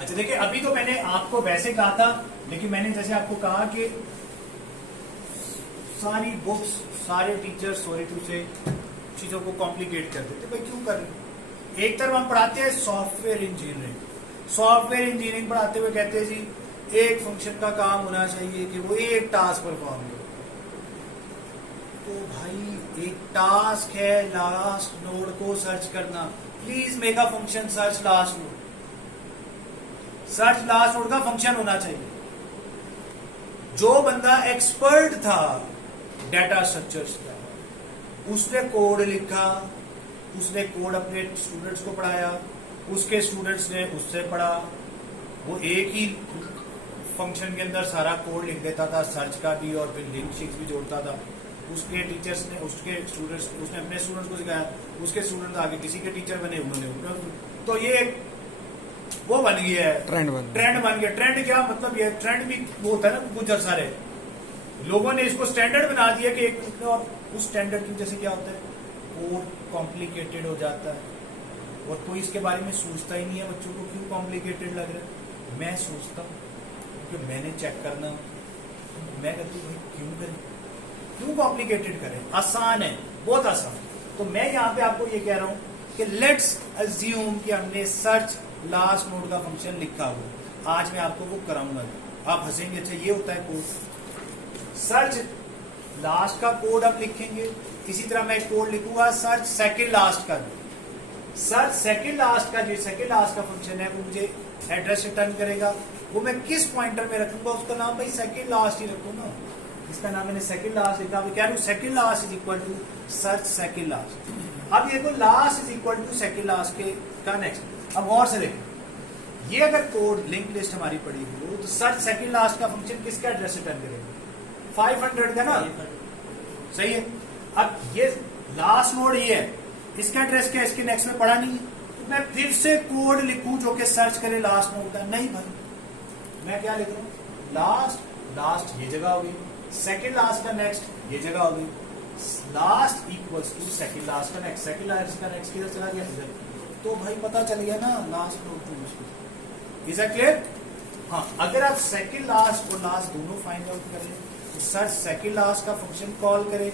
अच्छा देखिए अभी तो मैंने आपको वैसे कहा था, लेकिन मैंने जैसे आपको कहा कि सारी बुक्स सारे टीचर सॉरी टू से चीजों को कॉम्प्लिकेट कर देते, भाई क्यों कर रहे। एक तरफ हम पढ़ाते हैं सॉफ्टवेयर इंजीनियरिंग, सॉफ्टवेयर इंजीनियरिंग पढ़ाते हुए कहते हैं जी एक फंक्शन का काम होना चाहिए कि वो एक टास्क परफॉर्म करे। तो भाई एक टास्क है लास्ट नोड को सर्च करना, please make a function search last node. Search last node का फंक्शन होना चाहिए। जो बंदा एक्सपर्ट था डाटा स्ट्रक्चर्स का, उसने कोड लिखा, उसने कोड अपने स्टूडेंट्स को पढ़ाया, उसके स्टूडेंट्स ने उससे पढ़ा, वो एक ही फंक्शन के अंदर सारा कोड लिख देता था, सर्च का भी और फिर लिंक शीट्स भी जोड़ता था। उसके टीचर्स ने उसके स्टूडेंट्स, उसने अपने स्टूडेंट्स को सिखाया, उसके स्टूडेंट्स आगे किसी के टीचर बने, उन्होंने तो ये वो बन गया है, ट्रेंड बन गया। ट्रेंड क्या मतलब, ये ट्रेंड भी वो होता है ना, कुछ सारे लोगों ने इसको स्टैंडर्ड बना दिया कि एक, और उस स्टैंडर्ड की वजह से क्या होता है कोड कॉम्प्लिकेटेड हो जाता है, और कोई इसके बारे में सोचता ही नहीं है बच्चों को क्यों कॉम्प्लिकेटेड लग रहा है। मैं सोचता हूँ क्योंकि मैंने चेक करना, मैं कहती हूँ क्यों करें, क्यों कॉम्प्लिकेटेड करें, आसान है, बहुत आसान। तो मैं यहाँ पे आपको ये कह रहा हूँ कि लेट्स अज्यूम कि हमने सर्च लास्ट नोड का फंक्शन लिखा हुआ, आज मैं आपको वो कराऊंगा। आप हंसेंगे, अच्छा ये होता है कोड। सर्च लास्ट का कोड आप लिखेंगे, इसी तरह मैं कोड लिखूंगा सर्च सेकंड लास्ट का। सर्च सेकंड लास्ट का जो सेकंड लास्ट का फंक्शन है वो मुझे एड्रेस रिटर्न करेगा, वो मैं किस पॉइंटर में रखूंगा, उसका नाम भाई सेकंड लास्ट ही रखूंगा। इसका नाम मैंने सेकंड लास्ट लिखा, क्या second last is equal to search second last. अब ये देखो last is equal to second last के का नेक्स्ट। अब गौर से देखो, ये अगर कोड लिंक लिस्ट हमारी पड़ी हो तो सर्च सेकंड लास्ट का फंक्शन किसका एड्रेस रिटर्न करेगा 500 का ना, सही है। अब ये लास्ट नोड ये है, इसका एड्रेस क्या इसके नेक्स्ट में पड़ा नहीं है, तो मैं फिर से कोड लिखूं जो कि सर्च करे लास्ट नोड का, नहीं भाई मैं क्या लिख रहा हूं लास्ट ये जगह होगी, सेकंड लास्ट का नेक्स्ट ये जगह होगी, last equals to second last का नेक्स्ट, सेकंड लास्ट का नेक्स्ट किधर चला गया इधर, तो भाई पता चल गया ना लास्ट नोड टू मुश्किल। Is that clear? हाँ, अगर आप सेकंड लास्ट और लास्ट दोनों फाइंड आउट करें तो सर्च सेकंड लास्ट का फंक्शन कॉल करे,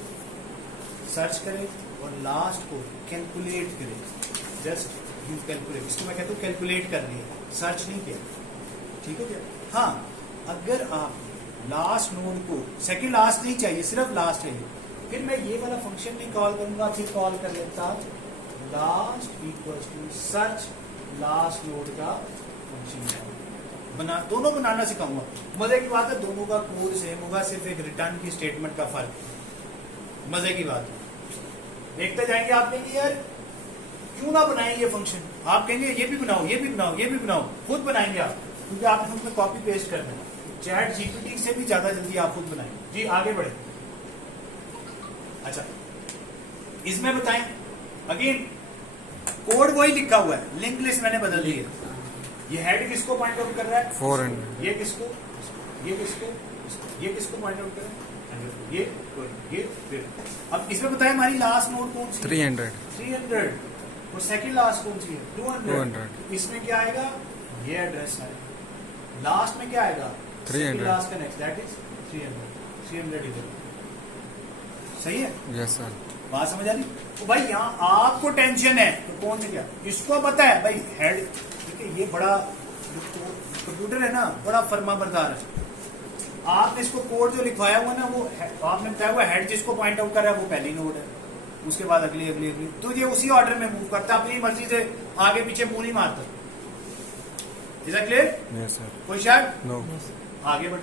सर्च करे और लास्ट को कैलकुलेट करे, जस्ट यूज कैलकुलेट, इसको मैं कहता हूँ कैलकुलेट कर लिया, सर्च नहीं किया, ठीक हो गया। हाँ, अगर आप लास्ट नोड को सेकंड लास्ट नहीं चाहिए, सिर्फ लास्ट चाहिए, फिर मैं ये वाला फंक्शन नहीं कॉल करूंगा, फिर कॉल कर लेता last equals to search last node का फंक्शन दोनों बनाना सिखाऊंगा। मजे की बात है, दोनों का कोड सेम होगा, सिर्फ एक रिटर्न की स्टेटमेंट का फर्क। मजे की बात है, देखते जाएंगे। आप कहेंगे यार क्यों ना बनाएंगे ये फंक्शन, आप कहेंगे ये भी बनाओ ये भी बनाओ ये भी बनाओ, खुद बनाएंगे आप, क्योंकि आपने उसमें कॉपी पेस्ट करना है। चैट जीपीटी से भी ज्यादा जल्दी आप खुद बनाएंगे। जी आगे बढ़े। अच्छा इसमें बताएं, अगेन कोड वही लिखा हुआ है, लिंक लिस्ट मैंने बदल दी है। ये हेड किसको पॉइंट आउट कर रहा है 400, ये किसको, ये किसको, ये किसको पॉइंट आउट कर रहा है, ये फिर। अब इसमें बताएं हमारी लास्ट नोड कौन सी 300 और सेकंड लास्ट कौन सी है 200। इसमें क्या आएगा, ये एड्रेस आएगा, लास्ट में क्या आएगा 300, लास्ट का नेक्स्ट दैट इज 300 इधर। सही है, यस सर। बात समझ आ रही? तो भाई यहाँ आपको टेंशन है तो कौन से क्या, इसको पता है भाई हेड, ठीक है, ये बड़ा कंप्यूटर है ना, बड़ा फर्मा बरदार है। आपने इसको कोड जो लिखवाया हुआ ना वो आपने बताया हुआ हेड जिसको पॉइंट आउट कर रहा है वो पहली नोड है, उसके बाद अगली अगली अगली, तो ये उसी ऑर्डर में मूव करता है, अपनी मर्जी से आगे पीछे मूव नहीं मारता। Is that clear? Yes sir. कोई शायद नो। आगे बढ़।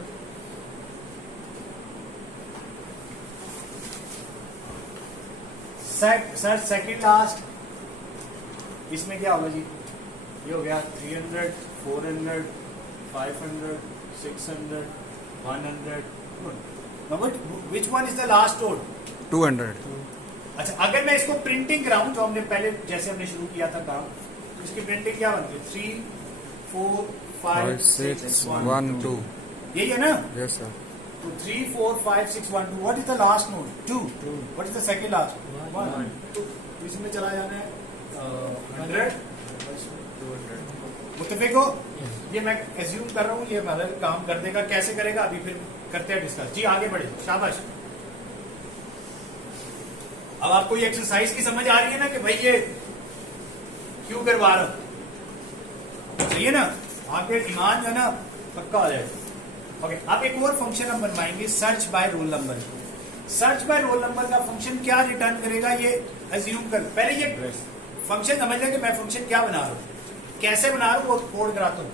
सर सेकंड लास्ट, इसमें क्या होगा जी? ये हो गया 300, 400, 500, 600, 100। Which one is the last node? 200। अच्छा, अगर मैं इसको प्रिंटिंग कराऊं जो हमने पहले जैसे हमने शुरू किया था काम, तो इसकी प्रिंटिंग क्या बनती है? 3, 4, 5, 6, 1, 2। यही है ना? Yes sir. तो 3, 4, 5, 6, 1, 2। What is the last node? 2। What is the second last? 1। तो इसमें चला जाना है 100, 200। मुत्तफिक हो? ये मैं एज्यूम कर रहा हूँ ये मतलब काम कर देगा, कैसे करेगा अभी फिर करते हैं डिस्कस। जी आगे बढ़े, शाबाश। अब आपको ये एक्सरसाइज की समझ आ रही है ना कि भाई ये क्यों करवा रहा हूं, सही है ना? आपके ईमान जो है ना पक्का हो जाएगा। ओके, अब एक और फंक्शन हम बनवाएंगे, search by roll number. Search by roll number का फंक्शन क्या रिटर्न करेगा ये एज्यूम कर। पहले ये फंक्शन समझ लें कि मैं फंक्शन क्या बना रहा हूं, कैसे बना रहा हूं, वो कोड कराता हूं।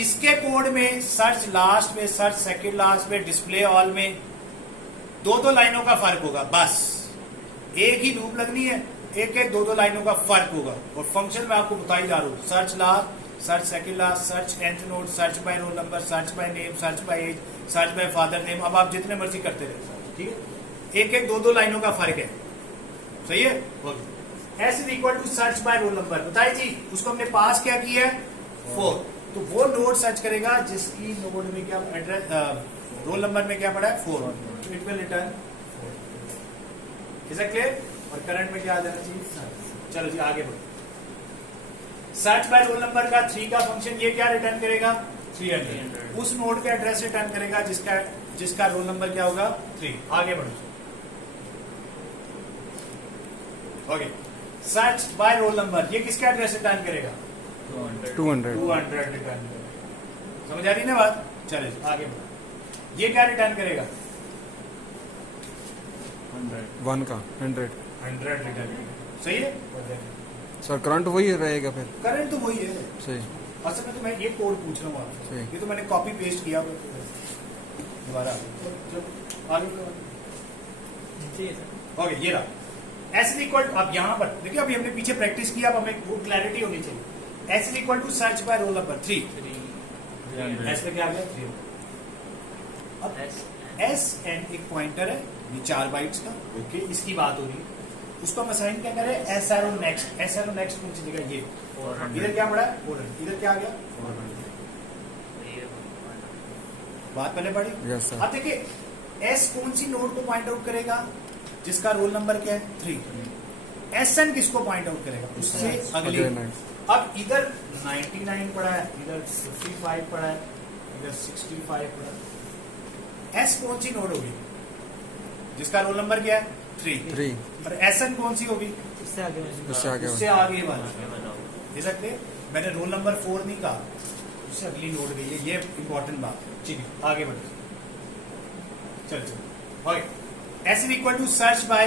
इसके कोड में सर्च लास्ट में, सर्च सेकंड लास्ट में, डिस्प्ले ऑल में दो लाइनों का फर्क होगा, बस एक ही लूप लगनी है, एक एक दो लाइनों का फर्क होगा। और फंक्शन मैं आपको बताई जा रहा हूं, search last, search second last, search nth node, search by roll number, search by name, search by age, search by father name. अब आप जितने मर्जी करते रहे, ठीक है? एक एक दो लाइनों का फर्क है, सही है? S is equal to search by roll number. बताइए जी, उसको हमने पास क्या किया है? 4। तो वो नोड सर्च करेगा जिसकी नोड में क्या एड्रेस, रोल नंबर में क्या पड़ा है? 4। It will return 4। Is that clear? और करंट में क्या आ जाना चाहिए? चलो जी आगे बढ़ो। सर्च बाय रोल नंबर का 3 का फंक्शन ये क्या रिटर्न करेगा? 300। उस नोड का एड्रेस रिटर्न करेगा जिसका रोल नंबर क्या होगा? 3। आगे बढ़ो। Okay, search by roll number ये किसका एड्रेस रिटर्न करेगा? 200। 200 रिटर्न करेगा। समझ आ रही ना बात? चले आगे बढ़ो। ये क्या रिटर्न करेगा? 1 का 100। 100 रिटर्न करेगा। सही है? सर करंट वही रहेगा फिर? करंट तो वही है। सही। असल में तो मैं ये कोड पूछ रहा हूँ आपसे, सही। ये तो मैंने कॉपी पेस्ट किया दोबारा। जब आगे ओके, ये रहा एस इज इक्वल। अब यहाँ पर देखिए, अभी हमने पीछे प्रैक्टिस किया, अब हमें वो क्लैरिटी होनी चाहिए। S is equal to search by roll number 3। S पे क्या आ गया? 3। अब एस एन एक पॉइंटर है, ये 4 बाइट्स का। ओके, इसकी बात हो रही है, उसको हम असाइन क्या करें? S arrow next. S arrow next कौन सी जगह? ये 400। इधर क्या पड़ा है? 400। इधर क्या आ गया? 400। बात पहले पढ़ी। Yes sir. अब देखिए, एस कौन सी नोड को पॉइंट आउट करेगा? जिसका रोल नंबर क्या है? 3। एस एन किसको पॉइंट आउट करेगा? उससे अगली। अब इधर 99 पड़ा है, इधर 55 पड़ा है, इधर 65 पड़ा है। एस कौन सी नोड होगी जिसका रोल नंबर क्या है? 3। और एस एन कौन सी होगी? इससे आगे उससे आगे उससे आगे वाला। दे सकते? मैंने रोल नंबर 4 नहीं कहा, उससे अगली नोड गई है, ये इंपॉर्टेंट बात है। ठीक है, आगे बढ़े। चल okay, S is equal to search by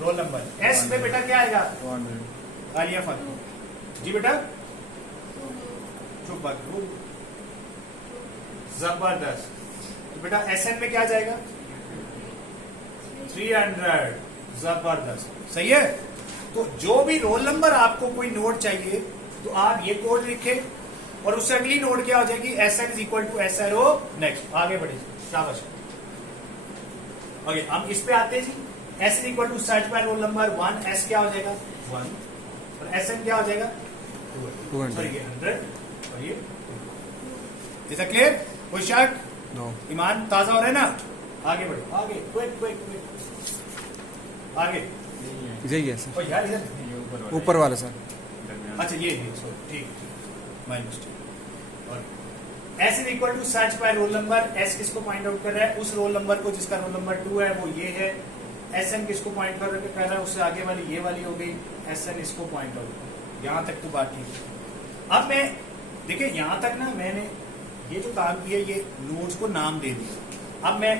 roll number. S में बेटा क्या आएगा? 200। आलिया फातिमा जी बेटा, चुप बात। जबरदस्त। तो बेटा एस एन में क्या जाएगा? 300। जबरदस्त, सही है? तो जो भी रोल नंबर आपको कोई नोड चाहिए तो आप ये कोड लिखे और उससे अगली नोड क्या हो जाएगी? S N is equal to S arrow next. आगे बढ़े, शाबाश। ओके, हम इस पे आते हैं जी। S is equal to search by roll number 1। S क्या हो जाएगा? 1। और एस एन क्या हो जाएगा? 200। सॉरी, ये 100 और ये 200। क्लियर? कोई शक? नो। ईमान ताजा हो रहा है ना? आगे बढ़ो, आगे क्विक क्विक क्विक। आगे यही है सर। ओ यार इधर। ऊपर वाला सर। अच्छा ये ठीक, माय मिस्टेक। और S is equal to search by roll number. S किसको पॉइंट आउट कर रहा है? उस रोल नंबर को जिसका रोल नंबर 2 है, वो ये है। एस एन किसको पॉइंट कर रहा है? उससे आगे वाली ये वाली हो गई। एस एन इसको पॉइंट आउट। यहां तक तो बात ठीक है। अब मैं देखिए, यहां तक ना मैंने ये जो काम किया, ये नोड्स को नाम दे दिया। अब मैं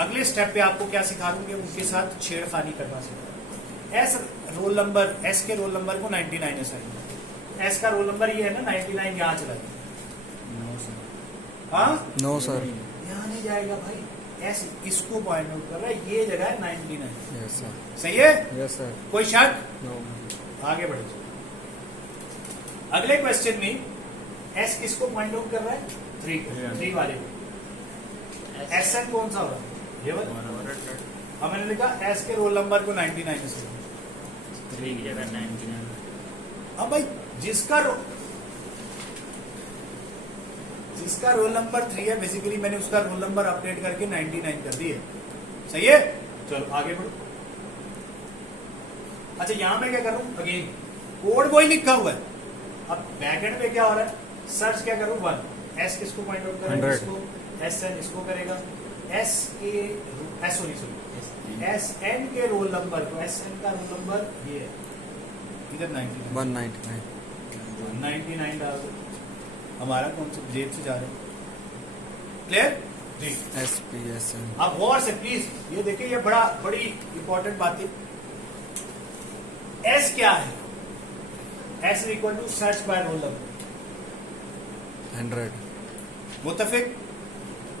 अगले स्टेप पे आपको क्या सिखा दूंगी, उनके साथ छेड़खानी करना सिखा। एस रोल नंबर, एस के रोल नंबर को 99 असाइन, एस का रोल नंबर ये है ना 99, यहाँ चला गया। हाँ नो सर। यहाँ नहीं जाएगा भाई, एस इसको पॉइंट आउट कर रहा है, ये जगह है 99। Yes sir. सही है, यस सर। कोई शक? नो। आगे बढ़े। अगले क्वेश्चन में एस किसको पॉइंट आउट कर रहा है? 3 वाले को। एस एन कौन सा होगा? ये वाला। अब मैंने लिखा एस के रोल नंबर को 99 से। 3 की जगह 99। अब भाई जिसका रोल नंबर 3 है, बेसिकली मैंने उसका रोल नंबर अपडेट करके 99 कर दिए। सही है, चलो आगे बढ़ो। अच्छा यहां मैं क्या कर रहा हूं, अगेन कोड वही लिखा हुआ है। अब बैकएंड पे क्या हो रहा है, सर्च क्या करूं, 1 एस किसको पॉइंट आउट करेगा, 100। इसको एस एन इसको करेगा, एस के एस सॉरी एस एन के रोल नंबर को, एस एन का रोल नंबर ये है इधर 99 199। 99 डाल दो। हमारा कौन सा जेब से जा रहे हैं, क्लियर? जी। SPSN। आप गौर से प्लीज ये देखिए, ये बड़ी इंपॉर्टेंट बात है। एस क्या है, S equal to search by roll number, 100। मुत्तफिक।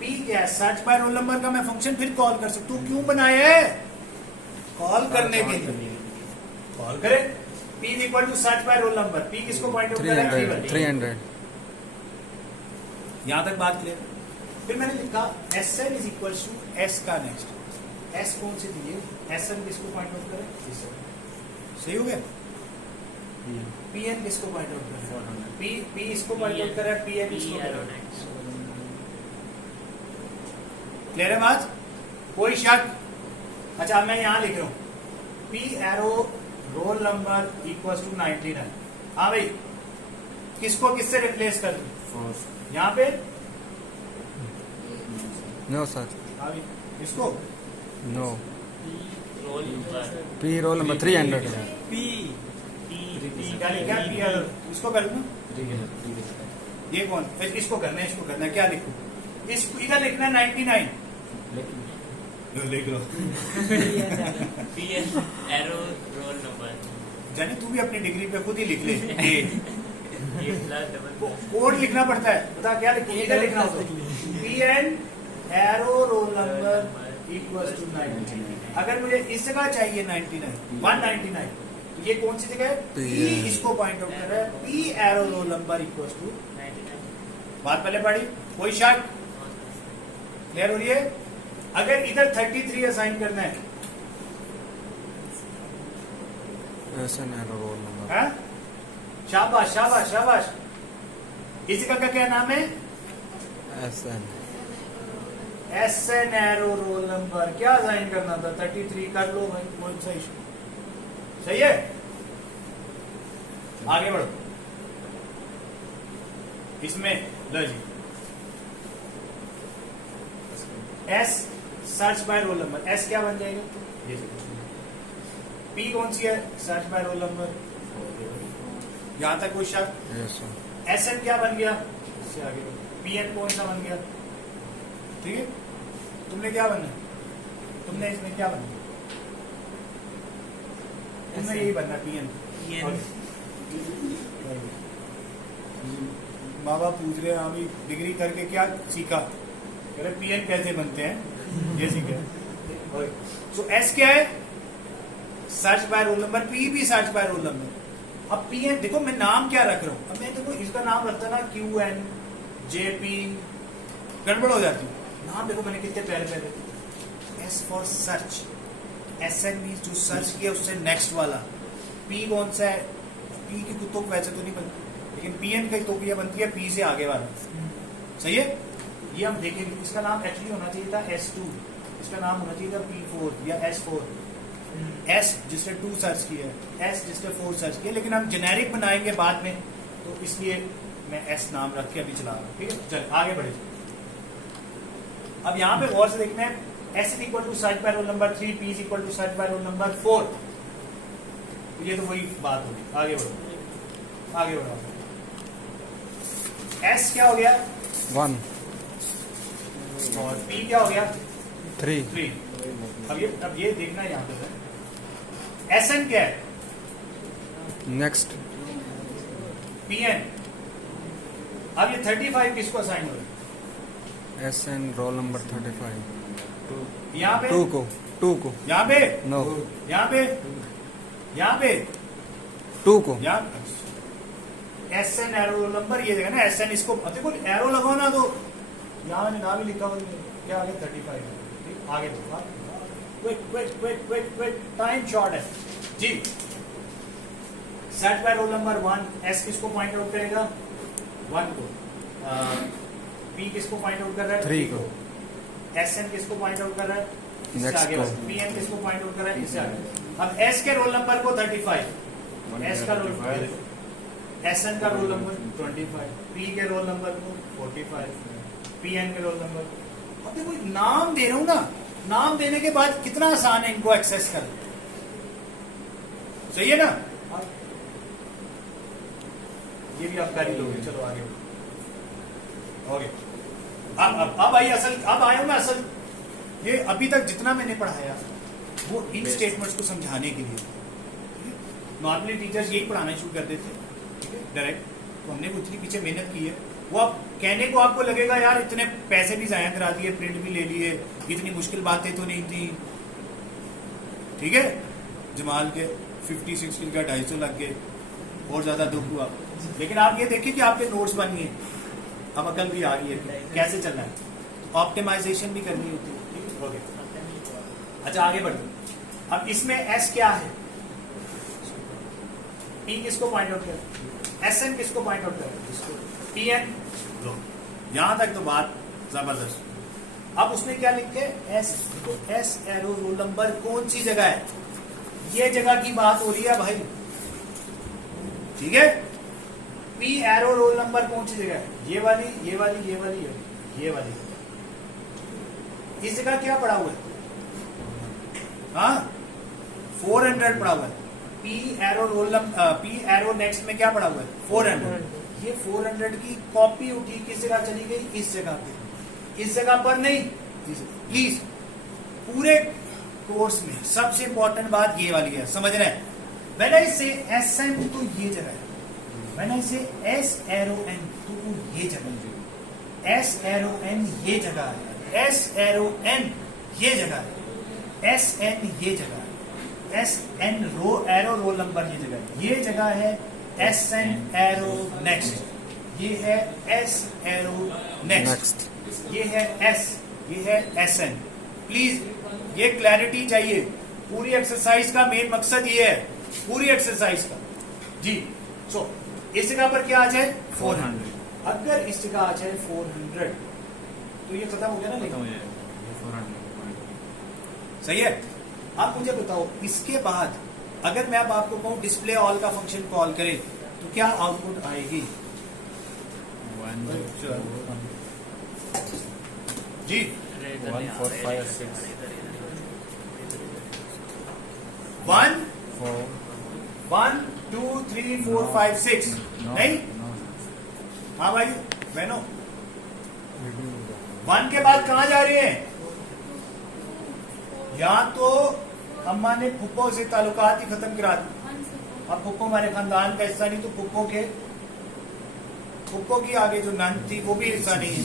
पी क्या है, सर्च बाय रोल नंबर का मैं फंक्शन फिर कॉल कर सकता हूं, क्यों बनाया है? कॉल करने के लिए। कॉल करें, P equal to search by roll number, P किसको पॉइंट आउट कर रहा है? 300। यहां तक बात क्लियर। फिर मैंने लिखा S N is equal to S का नेक्स्ट, एस कौन से दिए, एस एन किसको पॉइंट आउट करें? सही हो गया। पी एन किसको पॉइंट आउट कर रहा है? पी इसको पॉइंट आउट कर रहा है, पी एन इसको कर रहा है। क्लियर है बात, कोई शक? अच्छा मैं यहां लिख रहा हूं P arrow roll number equal to 99। हाँ भाई, किसको किससे रिप्लेस कर दूं यहां पे? No sir. हाँ भाई, इसको no. Roll number P roll number 300 है। पी क्या लिखा है? पी एरो, इसको कर दूं। ये कौन, इसको करना है, इसको करना है, क्या लिखूं? इसको इधर लिखना है 99। लिख लो। पीएस एरो रोल नंबर, जानी तू भी अपनी डिग्री पे खुद ही लिख ले। ये प्लस डबल कोड लिखना पड़ता है, बता क्या लिखना, इधर लिखना होता है P N arrow roll number equal to 99। अगर मुझे इस जगह चाहिए 99 199, तो ये कौन सी जगह है? पी इसको पॉइंट आउट कर रहा है, P arrow roll number equal to 99। बात पहले पढ़ी, कोई शक? क्लियर हो रही है? अगर इधर 33 असाइन करना है, SN एरो रोल नंबर। हाँ? शाबाश शाबाश शाबाश। इस जगह का क्या नाम है? SN। S N arrow roll number क्या असाइन करना था? 33 कर लो भाई, कोई सा इशू। सही है, आगे बढ़ो। इसमें लो जी, S search by roll number, S क्या बन जाएगा? ये पी कौन सी है? Search by roll number. यहां तक कोई शक? Yes sir. एस एन क्या बन गया? इससे आगे पी एन कौन सा बन गया? ठीक है, तुमने क्या बनना है? तुमने इसमें क्या बनना है? तुमने यही बनना पी एन। माँ बाप पूछ रहे हैं अभी डिग्री करके क्या सीखा, कह रहे पीएन कैसे बनते हैं, ये सीखे। तो एस क्या है? Search by roll number, P भी सर्च बाय रोल नंबर। अब पीएन देखो मैं नाम क्या रख रहा हूं, अब मैं देखो इसका नाम रखता ना क्यू एन जे पी, गड़बड़ हो जाती है। नाम देखो मैंने कितने प्यारे प्यारे, S for search, S N mean जो सर्च किया उससे नेक्स्ट वाला। पी कौन सा है? पी की तुक वैसे तो नहीं बनती, लेकिन पीएन की तुक ये बनती है पी से आगे वाला। सही है, ये हम देखेंगे। इसका नाम एक्चुअली होना चाहिए था S2, इसका नाम होना चाहिए था P4 या S4। S जिसने 2 सर्च किया है, S जिसने 4 सर्च किया, लेकिन हम जेनेरिक बनाएंगे बाद में, तो इसलिए मैं S नाम रख के अभी चला रहा हूँ। ठीक है, चल आगे बढ़े। अब यहाँ पे गौर से देखना है, S is equal to search by roll number 3, P is equal to search by roll number 4। तो ये तो वही बात होगी। आगे बढ़ो, आगे बढ़ो। S क्या हो गया? 1। और P क्या हो गया 3 3। अब ये देखना यहाँ पे SN क्या है नेक्स्ट PN। अब ये 35 किसको असाइन हो रहा SN रोल नंबर 35 है यहाँ पे 2 को यहाँ पे नो यहाँ पे 2 को यहाँ SN एरो रोल नंबर ये देखा ना SN इसको देखो एरो लगाओ ना तो यहाँ मैंने नाम ही लिखा हुआ है। क्या आगे 35 आगे तो क्विक टाइम शॉर्ट है जी। Set by roll number 1 S किसको पॉइंट आउट करेगा 1 को P किसको पॉइंट आउट कर रहा है 3 को SN किसको पॉइंट आउट कर रहा है इससे Next आगे को। PN किसको पॉइंट आउट कर रहा है इससे आगे। अब S के रोल नंबर को 35 S का रोल SN का रोल नंबर 25 P के रोल नंबर को 45 PN के रोल नंबर। अब देखो नाम दे रहा हूं ना, नाम देने के बाद कितना आसान है इनको एक्सेस करना, सही है ना। ये भी आप कर ही लोगे, चलो आगे ओके। अब आई असल, अब आया मैं असल, ये अभी तक जितना मैंने पढ़ाया वो इन स्टेटमेंट्स को समझाने के लिए। नॉर्मली टीचर्स यही पढ़ाना शुरू कर देते, ठीक है, डायरेक्ट। तो हमने कुछ नहीं पीछे मेहनत की है। वो आप कहने को आपको लगेगा यार इतने पैसे भी जाया करा दिए, प्रिंट भी ले लिए, इतनी मुश्किल बातें तो नहीं थी, ठीक है। जमाल के 50-60 का 250 लग गए, और ज्यादा दुख हुआ। लेकिन आप ये देखिए कि आपके नोट्स बन गए, अब अकल भी आ गई है कैसे चलना है, ऑप्टिमाइजेशन भी करनी होती है, ठीक है। ओके, अच्छा आगे बढ़ते। अब इसमें S क्या है, P किसको पॉइंट आउट कर, SN किसको पॉइंट आउट कर, PN। यहां तक तो बात जबरदस्त। अब उसने क्या लिखे S, तो S एरो रोल नंबर कौन सी जगह है, ये जगह की बात हो रही है भाई, ठीक है। P एरो रोल नंबर कौन सी जगह है, ये वाली ये वाली ये वाली ये वाली। इस जगह क्या पड़ा हुआ है, हाँ 400 पड़ा हुआ है। P arrow roll number, P arrow next में क्या पड़ा हुआ है 400। ये 400 की कॉपी उठी, किस जगह चली गई, इस जगह पे, इस जगह पर नहीं। प्लीज पूरे कोर्स में सबसे इंपॉर्टेंट बात ये वाली है, समझ रहे हैं। व्हेन आई से SN तो ये जगह है, व्हेन आई से S एरो N तो ये जगह है, S एरो N ये जगह है, S एरो N ये जगह है, SN ये जगह है, SN रो एरो रोल नंबर ये जगह है, ये जगह है SN एरो नेक्स्ट, ये है S एरो नेक्स्ट, ये है S, ये है SN। प्लीज ये क्लैरिटी चाहिए, पूरी एक्सरसाइज का मेन मकसद ये है, पूरी एक्सरसाइज का जी। सो इस जगह पर क्या आ जाए 400, अगर इस जगह आ जाए 400 तो ये खत्म हो गया ना, नहीं सही है। अब मुझे बताओ इसके बाद अगर मैं अब आपको कहूं डिस्प्ले ऑल का फंक्शन कॉल करें तो क्या आउटपुट आएगी जी 1 4 5 6 1 1 2 3 4 5 6 नहीं, हाँ भाई बहनों 1 के बाद कहां जा रहे हैं, या तो अम्मा ने फुप्पो से ताल्लुकात ही खत्म करा दी। अब फुप्पो हमारे खानदान का हिस्सा नहीं, तो फुप्पो की आगे जो नन थी वो भी हिस्सा नहीं है,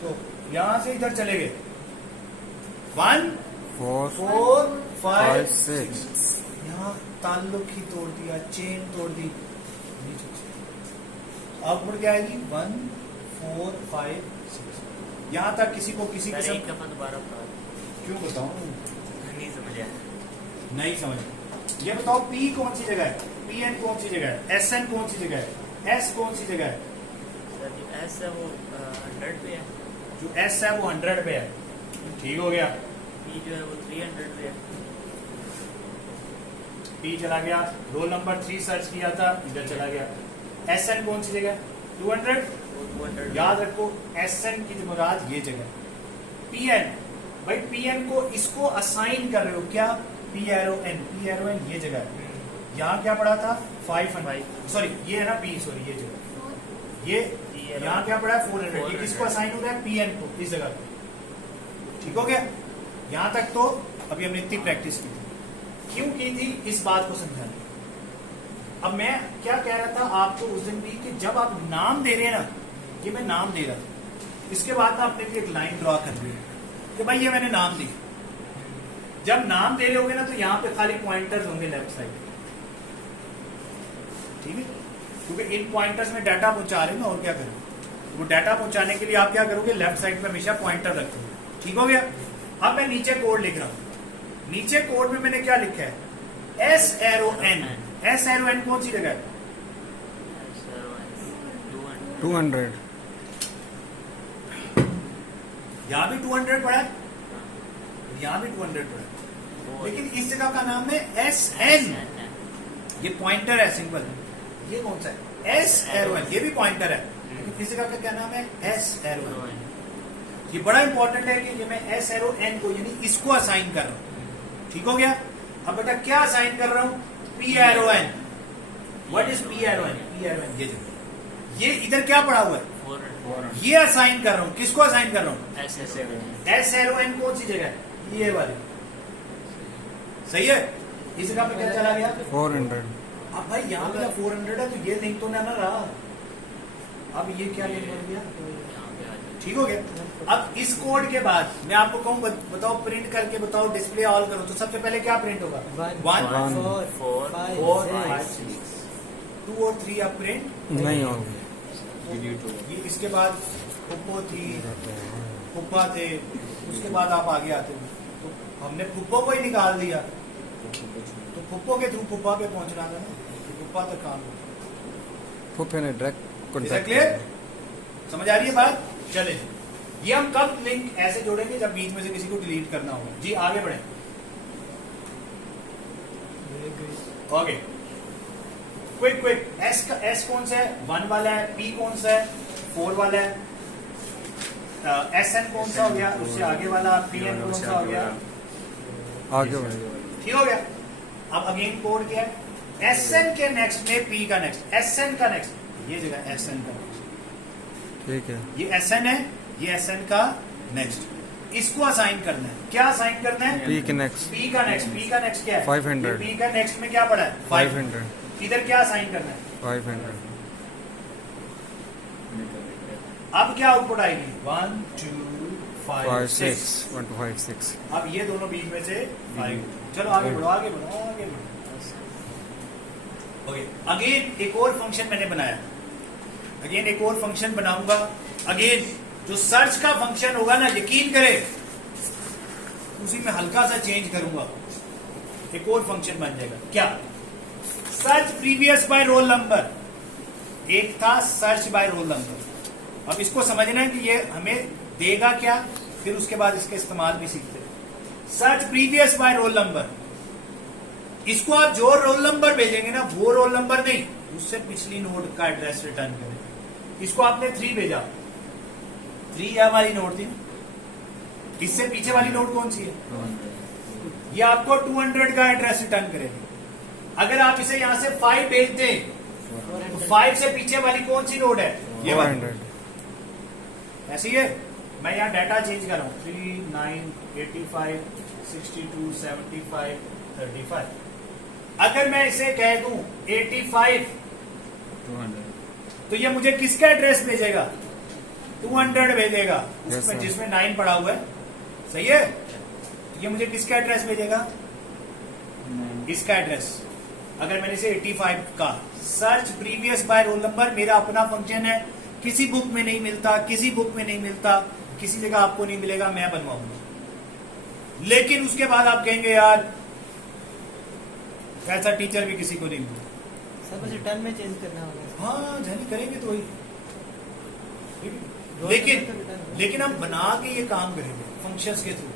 तो यहां से इधर चले गए 1 4 5 6, यहाँ ताल्लुक ही तोड़ दिया, चेन तोड़ दी। आउटपुट क्या आएगी 1 4 5 6। यहां तक किसी को किसी सर किस्म एक दफा दोबारा पढ़ा, क्यों बताऊं, नहीं समझ आया। नहीं समझ। ये बताओ P कौन सी जगह है, PN कौन सी जगह है, SN कौन सी जगह है, S कौन सी जगह है। सर जो S है वो 100 पे है, जो S है वो 100 पे है, ठीक हो गया। P जो है वो 300 पे है, P चला गया, रोल नंबर 3 सर्च किया था, इधर चला गया। SN कौन सी जगह 200, वो 200 याद रखो SN की मुराद ये जगह। PN भाई PN को इसको असाइन कर रहे हो क्या, P एरो N ये जगह है। यहाँ क्या पड़ा था 500, सॉरी ये है ना P, सॉरी ये जगह, ये यहाँ क्या पड़ा है 400, ये किसको असाइन हो रहा है पी एन को इस जगह पे। ठीक हो गया, यहाँ तक तो अभी हमने इतनी प्रैक्टिस की थी। क्यों की थी, इस बात को समझाने। अब मैं क्या कह रहा था आपको उस दिन भी कि जब आप नाम दे रहे हैं ना, ये मैं नाम दे रहा था, इसके बाद ना अपने लिए एक लाइन ड्रॉ कर ली कि भाई ये मैंने नाम दी। जब नाम दे रहे होगे ना तो यहाँ पे खाली पॉइंटर्स होंगे लेफ्ट साइड, ठीक है, क्योंकि इन पॉइंटर्स में डाटा पहुंचा रहे हैं ना, और क्या करें। वो डाटा पहुंचाने के लिए आप क्या करोगे, लेफ्ट साइड पे हमेशा पॉइंटर रखोगे। ठीक हो गया। अब मैं नीचे कोड लिख रहा हूं। नीचे कोड में मैंने क्या लिखा है, S arrow N. S arrow N कौन सी जगह है, 200 यहां भी 200 पड़ा है, यहां भी 200 पड़ा है, लेकिन इस जगह का नाम है एस एन। ये पॉइंटर है सिंपल। ये कौन सा है, एस एरो एन, ये भी पॉइंटर है, लेकिन इस जगह का क्या नाम है, एस एरो एन। ये बड़ा इंपॉर्टेंट है कि ये मैं एस एरो एन को यानी इसको असाइन कर रहा हूं। ठीक हो गया। अब बेटा क्या असाइन कर रहा हूं, P arrow N. What is P arrow N, P arrow N ये जगह, ये इधर क्या पड़ा हुआ है, ये असाइन कर रहा हूं, किसको असाइन कर रहा हूं, एस एरो एन कौन सी जगह है, ये वाली। सही है, इस जगह पे क्या चला गया 400 अब भाई यहाँ पे 400 है तो ये लिंक तो ना रहा, अब ये क्या लिंक बन गया। ठीक हो गया। अब इस कोड के बाद मैं आपको कहूँ बताओ प्रिंट करके बताओ डिस्प्ले ऑल करो, तो सबसे पहले क्या प्रिंट होगा, 1 4 5 6 2 और 3 अब प्रिंट नहीं होंगे। ये इसके बाद पुप्पो थी, पुप्पा थे, उसके बाद आप आगे आते हो, तो हमने पुप्पो को ही निकाल दिया, तो पुप्पो के थ्रू पुप्पा पे पहुंचना था ना, तो पुप्पा तक काम फुफे ने डायरेक्ट कॉन्टैक्ट क्लियर, समझ आ रही है बात। चले, ये हम कब लिंक ऐसे जोड़ेंगे जब बीच में से किसी को डिलीट करना होगा। जी आगे बढ़े। ओके, क्विक क्विक, एस का एस कौन सा है, 1 वाला है, पी कौन सा है, 4 वाला है, एस एन कौन सा हो गया, उससे आगे वाला पी एन कौन सा हो गया, आगे बढ़े। ठीक हो गया। अब अगेन कोड क्या है, एस एन के नेक्स्ट में पी का नेक्स्ट, एस एन का नेक्स्ट, ये जगह एस एन का नेक्स्ट, ठीक है, ये एस एन है, ये एस एन का नेक्स्ट, इसको असाइन करना है। क्या असाइन करना है, पी के नेक्स्ट पी का नेक्स्ट, पी का नेक्स्ट क्या है 500, पी का नेक्स्ट में क्या पड़ा है 500 इधर क्या असाइन करना है 500। अब क्या आउटपुट आएगी 1 2 5 6। 1 2 5 6। अब ये दोनों बीच में से 5। चलो आगे बढ़ो आगे बढ़ो आगे बढ़ो। ओके, अगेन एक और फंक्शन मैंने बनाया, अगेन एक और फंक्शन बनाऊंगा। अगेन जो सर्च का फंक्शन होगा ना, यकीन करे उसी में हल्का सा चेंज करूंगा, एक और फंक्शन बन जाएगा। क्या, search previous by roll number, एक था सर्च बाय रोल नंबर। अब इसको समझना है कि ये हमें देगा क्या, फिर उसके बाद इसके इस्तेमाल भी सीखते हैं। Search previous by roll number, इसको आप जो रोल नंबर भेजेंगे ना, वो रोल नंबर नहीं, उससे पिछली नोड का एड्रेस रिटर्न करें। इसको आपने 3 भेजा, 3 यह वाली नोड थी, इससे पीछे वाली नोड कौन सी है, ये आपको 200 का एड्रेस रिटर्न करेगी। अगर आप इसे यहां से 5 भेज दें, तो 5 से पीछे वाली कौन सी नोड है, ये वाली। 400 ऐसी है। मैं यहाँ डाटा चेंज कर रहा हूँ, 3 9 85 62 75 35। अगर मैं इसे कह दूं 85, 200 तो ये मुझे किसका एड्रेस भेजेगा, 200 भेजेगा, Yes, उसमें sir. जिसमें 9 पड़ा हुआ है। सही है, ये मुझे किसका एड्रेस भेजेगा, इसका एड्रेस। अगर मैंने इसे 85 का search previous by roll number, मेरा अपना फंक्शन है, किसी बुक में नहीं मिलता, किसी बुक में नहीं मिलता, किसी जगह आपको नहीं मिलेगा, मैं बनवाऊंगा। लेकिन उसके बाद आप कहेंगे यार ऐसा टीचर भी किसी को नहीं मिलता। सब बस रिटर्न में चेंज करना होगा। हाँ जानी करेंगे तो वही, रोल लेकिन नंबर तो return लेकिन हम बना के ये काम करेंगे फंक्शंस के थ्रू,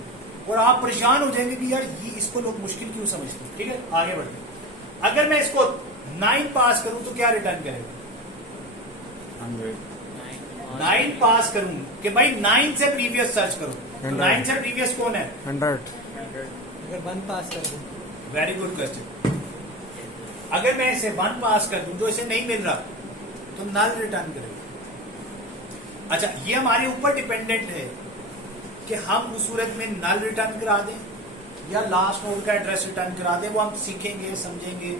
और आप परेशान हो जाएंगे कि यार ये इसको लोग मुश्किल क्यों समझते हैं। ठीक है, आगे बढ़ते हैं। अगर मैं इसको 9 पास करूं तो क्या रिटर्न करेगा, 9 पास करूं कि भाई 9 से प्रीवियस सर्च करो, तो 9 से प्रीवियस कौन है, 100 अगर 1 पास कर दूं, वेरी गुड क्वेश्चन। अगर मैं इसे 1 पास कर दूं तो इसे नहीं मिल रहा, तो नल रिटर्न करेगा। अच्छा, ये हमारे ऊपर डिपेंडेंट है कि हम उस सूरत में नल रिटर्न करा दें या लास्ट नोड का एड्रेस रिटर्न करा दें। वो हम सीखेंगे, समझेंगे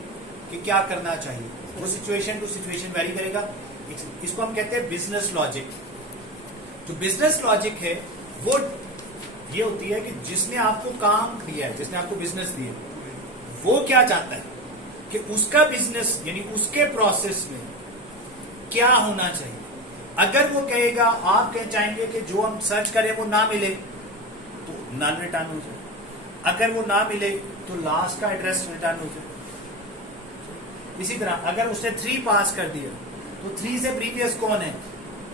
कि क्या करना चाहिए। वो सिचुएशन टू सिचुएशन वेरी करेगा। इसको हम कहते हैं बिजनेस लॉजिक। जो बिजनेस लॉजिक है वो ये होती है कि जिसने आपको काम दिया है, जिसने आपको बिजनेस दिया, वो क्या चाहता है कि उसका बिजनेस यानी उसके प्रोसेस में क्या होना चाहिए। अगर वो कहेगा, आप कह चाहेंगे कि जो हम सर्च करें वो ना मिले तो नल रिटर्न हो जाए, अगर वो ना मिले तो लास्ट का एड्रेस रिटर्न हो जाए। इसी तरह अगर उसने 3 पास कर दिया तो 3 से प्रीवियस कौन है,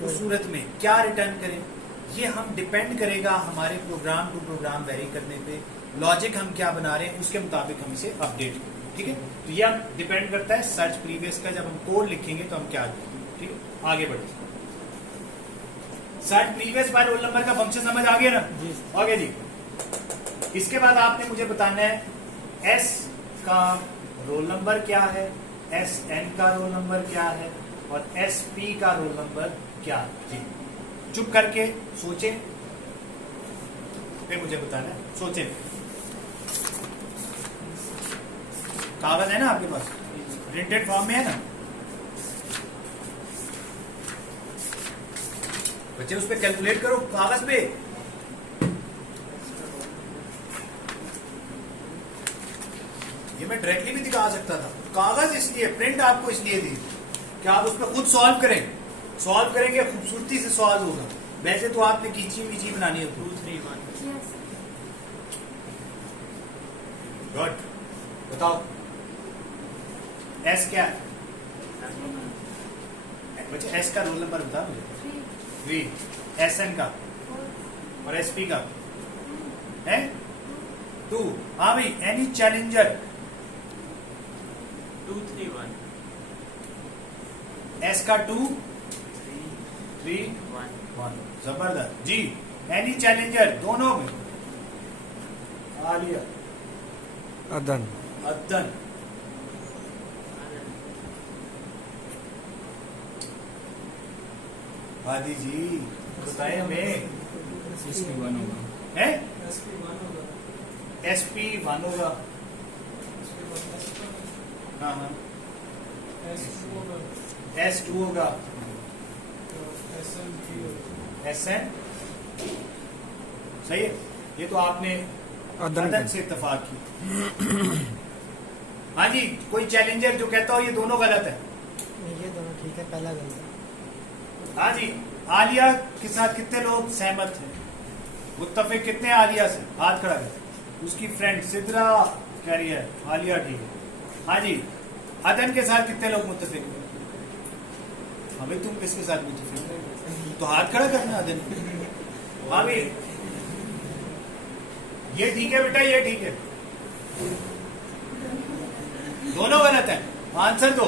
उस सूरत में क्या रिटर्न करें। ये हम डिपेंड करेगा हमारे प्रोग्राम टू प्रोग्राम वेरी करने पे, लॉजिक हम क्या बना रहे हैं उसके मुताबिक हम इसे अपडेट करें। ठीक है, तो ये डिपेंड करता है सर्च प्रीवियस का। जब हम कोड लिखेंगे तो हम क्या लिखेंगे। ठीक है, आगे बढ़े। Search previous by roll number का फंक्शन समझ आ गया ना? जी। आगे जी, इसके बाद आपने मुझे बताना है एस का रोल नंबर क्या है, एस एन का रोल नंबर क्या है और एस पी का रोल नंबर क्या है। जी, चुप करके सोचें, फिर मुझे बताना है। सोचें, कागज है ना आपके पास, प्रिंटेड फॉर्म में है ना? बच्चे उस पर कैलकुलेट करो कागज पे। ये मैं डायरेक्टली भी दिखा सकता था। कागज इसलिए, प्रिंट आपको इसलिए दी कि आप उस पर खुद सॉल्व करें। सॉल्व करेंगे, खूबसूरती से सॉल्व होगा। वैसे तो आपने कीची वीची बनानी होती। 2 3 1 गुड, बताओ एस क्या है बच्चे? एस का रोल नंबर बताओ मुझे। 3, एस एन का और एस पी का है 2। हाँ भाई, एनी चैलेंजर? 2 3 1 एस का 2 3 1 1। जबरदस्त जी। एनी चैलेंजर दोनों में? आलिया, अदन, अद्दन, आदि जी बताए हमें। है एसपी 1 होगा। हाँ हाँ, S2 होगा, SN सही है। ये तो आपने अदन से इत्तेफाक की। हाँ जी, कोई चैलेंजर जो कहता हो ये दोनों गलत है? ये दोनों ठीक है, पहला गलत है। हाँ जी, आलिया के साथ कितने लोग सहमत हैं? मुत्तफिक कितने आलिया से? हाथ खड़ा कर। उसकी फ्रेंड सिद्रा कह रही है आलिया ठीक है। हाँ जी, अदन के साथ कितने लोग मुत्तफिक हैं? अभी तुम किसके साथ मुत्तफिक हो? तो हाथ खड़ा करना अदन। हाँ भाई, ये ठीक है बेटा, ये ठीक है। दोनों गलत है, आंसर दो।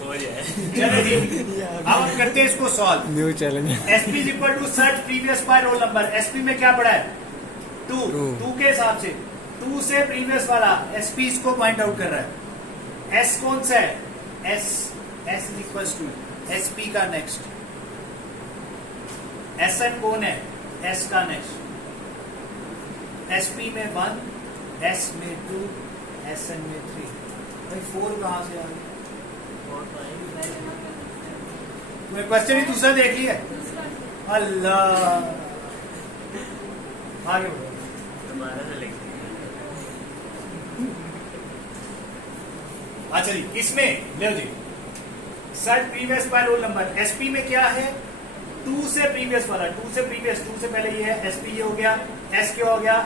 हो जाए। चलो जी, अब हम करते हैं इसको solve. New challenge. SP is equal to search previous by roll number. SP में क्या पड़ा है? 2 के हिसाब से 2 से प्रीवियस वाला एसपी इसको पॉइंट आउट कर रहा है। एस कौन सा है? S is equal to SP का नेक्स्ट। एस एन कौन है? एस का नेक्स्ट। एसपी में 1, एस में 2, एस एन में 3। भाई 4 कहां से आ गया? क्वेश्चन ही दूसरा देख लिया। अल्लाह, आगे बढ़ो। दोबारा से लिख अच्छा जी, इसमें ले जी search previous by roll number. SP में क्या है? 2 से प्रीवियस वाला, 2 से प्रीवियस, 2 से पहले ये है एसपी, ये हो गया। एस क्या हो गया?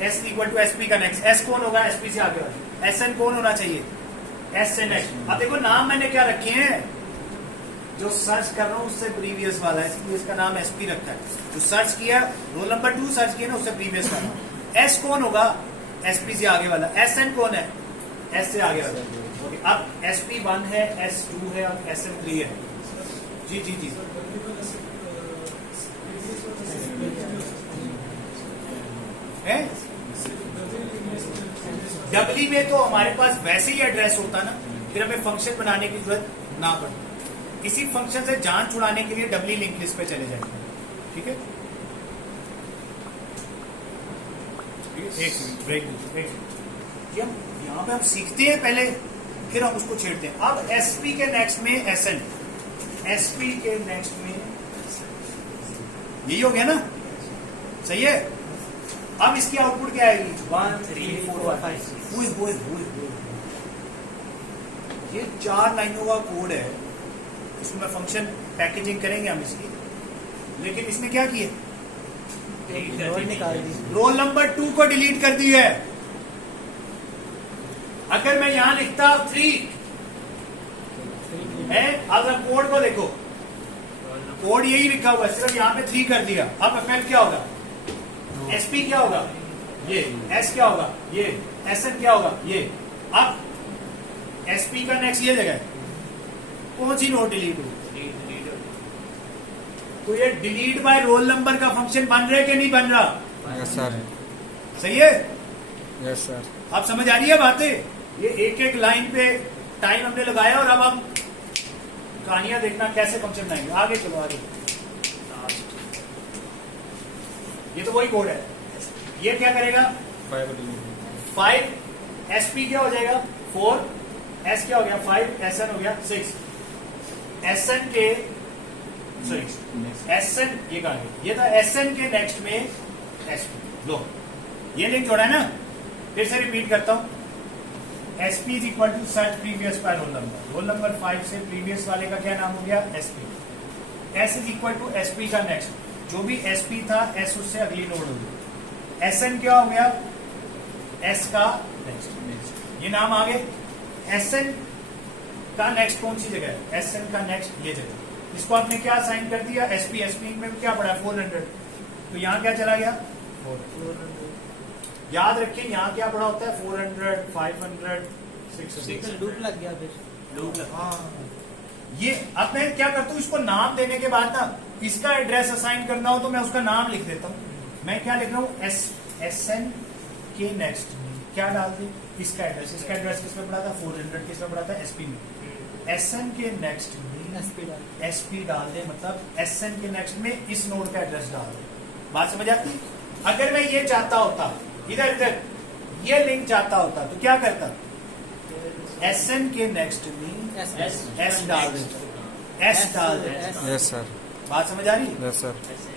एस इक्वल टू एसपी का नेक्स्ट। एस कौन होगा? एसपी से आगे वाला। एस एन कौन होना चाहिए? एस से नेक्स्ट। अब देखो नाम मैंने क्या रखे हैं, जो सर्च कर रहा हूं उससे प्रीवियस वाला है, इसलिए इसका नाम एसपी रखा है। जो सर्च किया रोल नंबर 2 सर्च किया ना, उससे प्रीवियस वाला। एस कौन होगा? एसपी से आगे वाला। एस एन कौन है? एस से आगे वाला। अब एसपी 1 है, एस 2 है, अब एस एन 3 है। जी जी जी, है डबली में तो हमारे पास वैसे ही एड्रेस होता ना, फिर हमें फंक्शन बनाने की जरूरत ना पड़ती। इसी फंक्शन से जान छुड़ाने के लिए डबली लिंक लिस्ट पे चले जाएंगे। ठीक है, एक मिनट ब्रेक दीजिए। यहाँ पे हम सीखते हैं पहले, फिर हम उसको छेड़ते हैं। अब एसपी के नेक्स्ट में एसएन, एसपी के नेक्स्ट में यही हो गया ना, सही है। अब इसकी आउटपुट क्या आएगी? 1 3 4 5 ये 4 लाइनों का कोड है। इसमें फंक्शन पैकेजिंग करेंगे हम इसकी, लेकिन इसने क्या किया? रोल निकाल दी। रोल नंबर 2 को डिलीट कर दी है। अगर मैं यहां लिखता 3 है, अब कोड को देखो, कोड यही लिखा हुआ है, सिर्फ यहां पे 3 कर दिया। अब इफेक्ट क्या होगा? एसपी क्या होगा? ये एस क्या होगा? ये एसएन क्या होगा? ये। अब एसपी का नेक्स्ट ये जगह है, कौन सी नोट डिलीट हुई? तो ये डिलीट बाय रोल नंबर का फंक्शन बन रहा है कि नहीं बन रहा? यस सर, सही है। Yes sir. आप समझ आ रही है बातें? ये एक एक लाइन पे टाइम हमने लगाया और अब हम कहानियां देखना कैसे फंक्शन बनाएंगे। आगे चलो आगे। ये तो वही कोड है। ये क्या करेगा? 5 एसपी क्या हो जाएगा? 4 एस क्या हो गया? 5 एसएन हो गया 6 एसएन के एसएन ये कहा गया? ये था एसएन के नेक्स्ट में एसपी। लो ये लिंक जोड़ा है ना, फिर से रिपीट करता हूं। SP is equal to search previous by roll number. Roll number 5 से प्रीवियस वाले का क्या नाम हो गया? SP. S is equal to SP का नेक्स्ट, जो भी एसपी था एस उससे अगली नोड होगी। एसएन क्या हो गया? एस का नेक्स्ट, ये नाम आ गए। एसएन का नेक्स्ट कौन सी जगह है? एसएन का नेक्स्ट ये जगह। इसको आपने क्या साइन कर दिया? एसपी। एसपी में क्या पड़ा? 400। तो यहाँ क्या चला गया? 400। याद रखिए यहाँ क्या पड़ा होता है? 400 500 600। लूप लग गया फिर। हाँ, ये अब मैं क्या करता हूँ, इसको नाम देने के बाद ना इसका एड्रेस असाइन करना हो तो मैं उसका नाम लिख देता हूँ। मैं क्या लिख रहा हूँ? एसएन के नेक्स्ट क्या डाल दी? इसका एड्रेस। इसका एड्रेस किसमें पड़ा था? 400। किसमें पड़ा था? एसपी में। एसएन के नेक्स्ट में एसपी डाल दे, मतलब एसएन के नेक्स्ट में इस नोड का एड्रेस डाल दे। बात समझ आती? अगर मैं ये चाहता होता, इधर इधर ये लिंक चाहता होता तो क्या करता? एसएन के नेक्स्ट में एस डाल दे, एस डाल दे। Yes sir. बात समझ आ रही? Yes sir.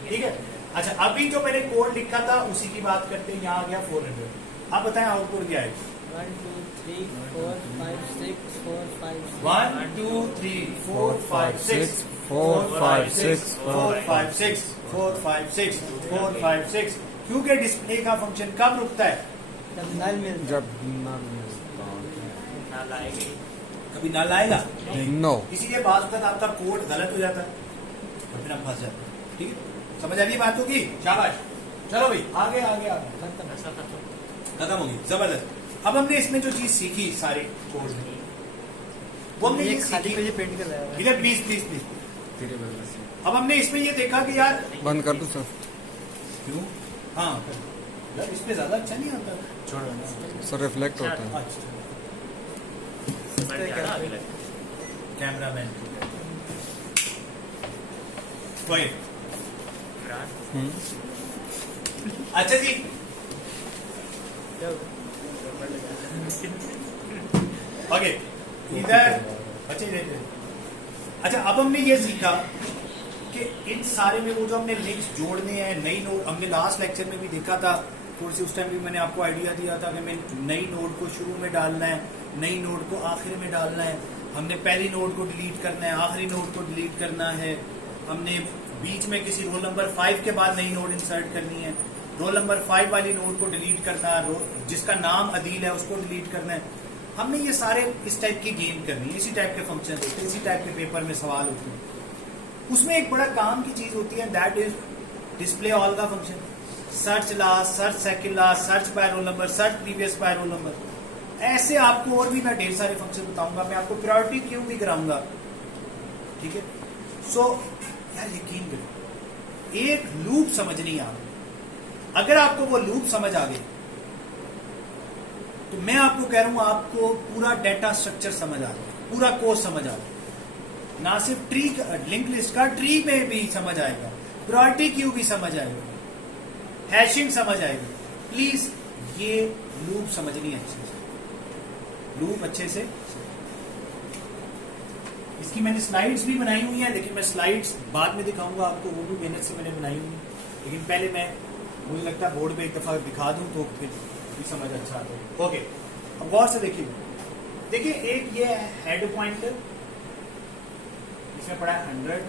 ठीक है। अच्छा, अभी जो मैंने कोड लिखा था उसी की बात करते हैं। यहाँ आ गया 400। अब बताएं आउटपुट क्या है? 1 2 3 4 5 6 4 5 1 2 3 4 5 6 4 5 6 4 5 6 4 5 6 4 5 6। क्योंकि डिस्प्ले का फंक्शन कब रुकता है? जब नल मिल जब कभी ना लाएगा। नो। इसीलिए बाद तक आपका कोड गलत हो जाता है और फिर आप फंस जाते हैं। ठीक है, समझ आ रही बात होगी? शाबाश। चलो भाई आगे आगे आगे। खत्म होगी, जबरदस्त। अब हमने इसमें जो चीज सीखी सारी कोड में, वो हमने ये खाली सीखी। पे पेंट कर रहा है। इधर प्लीज प्लीज प्लीज। अब हमने इसमें ये देखा कि यार बंद कर दूं सर? क्यों? हाँ यार इस पे ज्यादा अच्छा नहीं आता। छोड़ो सर रिफ्लेक्ट होता है। अच्छा, कैमरामैन वही। अच्छा जी, ओके इधर। अच्छा इधर। अच्छा, अब हमने ये सीखा कि इन सारे में वो जो हमने लिंक्स जोड़ने हैं, नई नोड, हमने लास्ट लेक्चर में भी देखा था थोड़ी सी, उस टाइम भी मैंने आपको आइडिया दिया था कि मैं नई नोड को शुरू में डालना है, नई नोड को आखिर में डालना है, हमने पहली नोड को डिलीट करना है, आखिरी नोड को डिलीट करना है, हमने बीच में किसी रोल नंबर 5 के बाद नई नोड इंसर्ट करनी है, रोल नंबर 5 वाली नोड को डिलीट करना है, जिसका नाम अदील है उसको डिलीट करना है। हमने ये सारे इस टाइप की गेम करनी है, इसी टाइप के फंक्शन होते हैं, इसी टाइप के पेपर में सवाल होते हैं। उसमें एक बड़ा काम की चीज होती है, दैट इज डिस्प्ले ऑल का function. Search last, search second last, search by roll number, search previous by roll number. ऐसे आपको और भी मैं ढेर सारे फंक्शन बताऊंगा, मैं आपको प्रायोरिटी क्यू भी कराऊंगा। ठीक है, सो यार यकीन करो, एक लूप समझनी है आपको। अगर आपको वो लूप समझ आ गई तो मैं आपको कह रहा हूं आपको पूरा डेटा स्ट्रक्चर समझ आ गया, पूरा कोर्स समझ आ गया। ना सिर्फ ट्री लिंक लिस्ट का, ट्री में भी समझ आएगा, प्रायोरिटी क्यू भी समझ आएगा, हैशिंग समझ आएगी। प्लीज ये लूप समझनी है अच्छे से, लूप अच्छे से। इसकी मैंने स्लाइड्स भी बनाई हुई हैं, लेकिन मैं स्लाइड्स बाद में दिखाऊंगा आपको, वो भी मेहनत से मैंने बनाई हुई है। लेकिन पहले मैं, मुझे लगता है बोर्ड पे एक दफा दिखा दूं तो फिर भी समझ अच्छा आता है। ओके, अब गौर से देखिए, देखिए एक ये है हेड पॉइंटर, इसमें पड़ा है 100,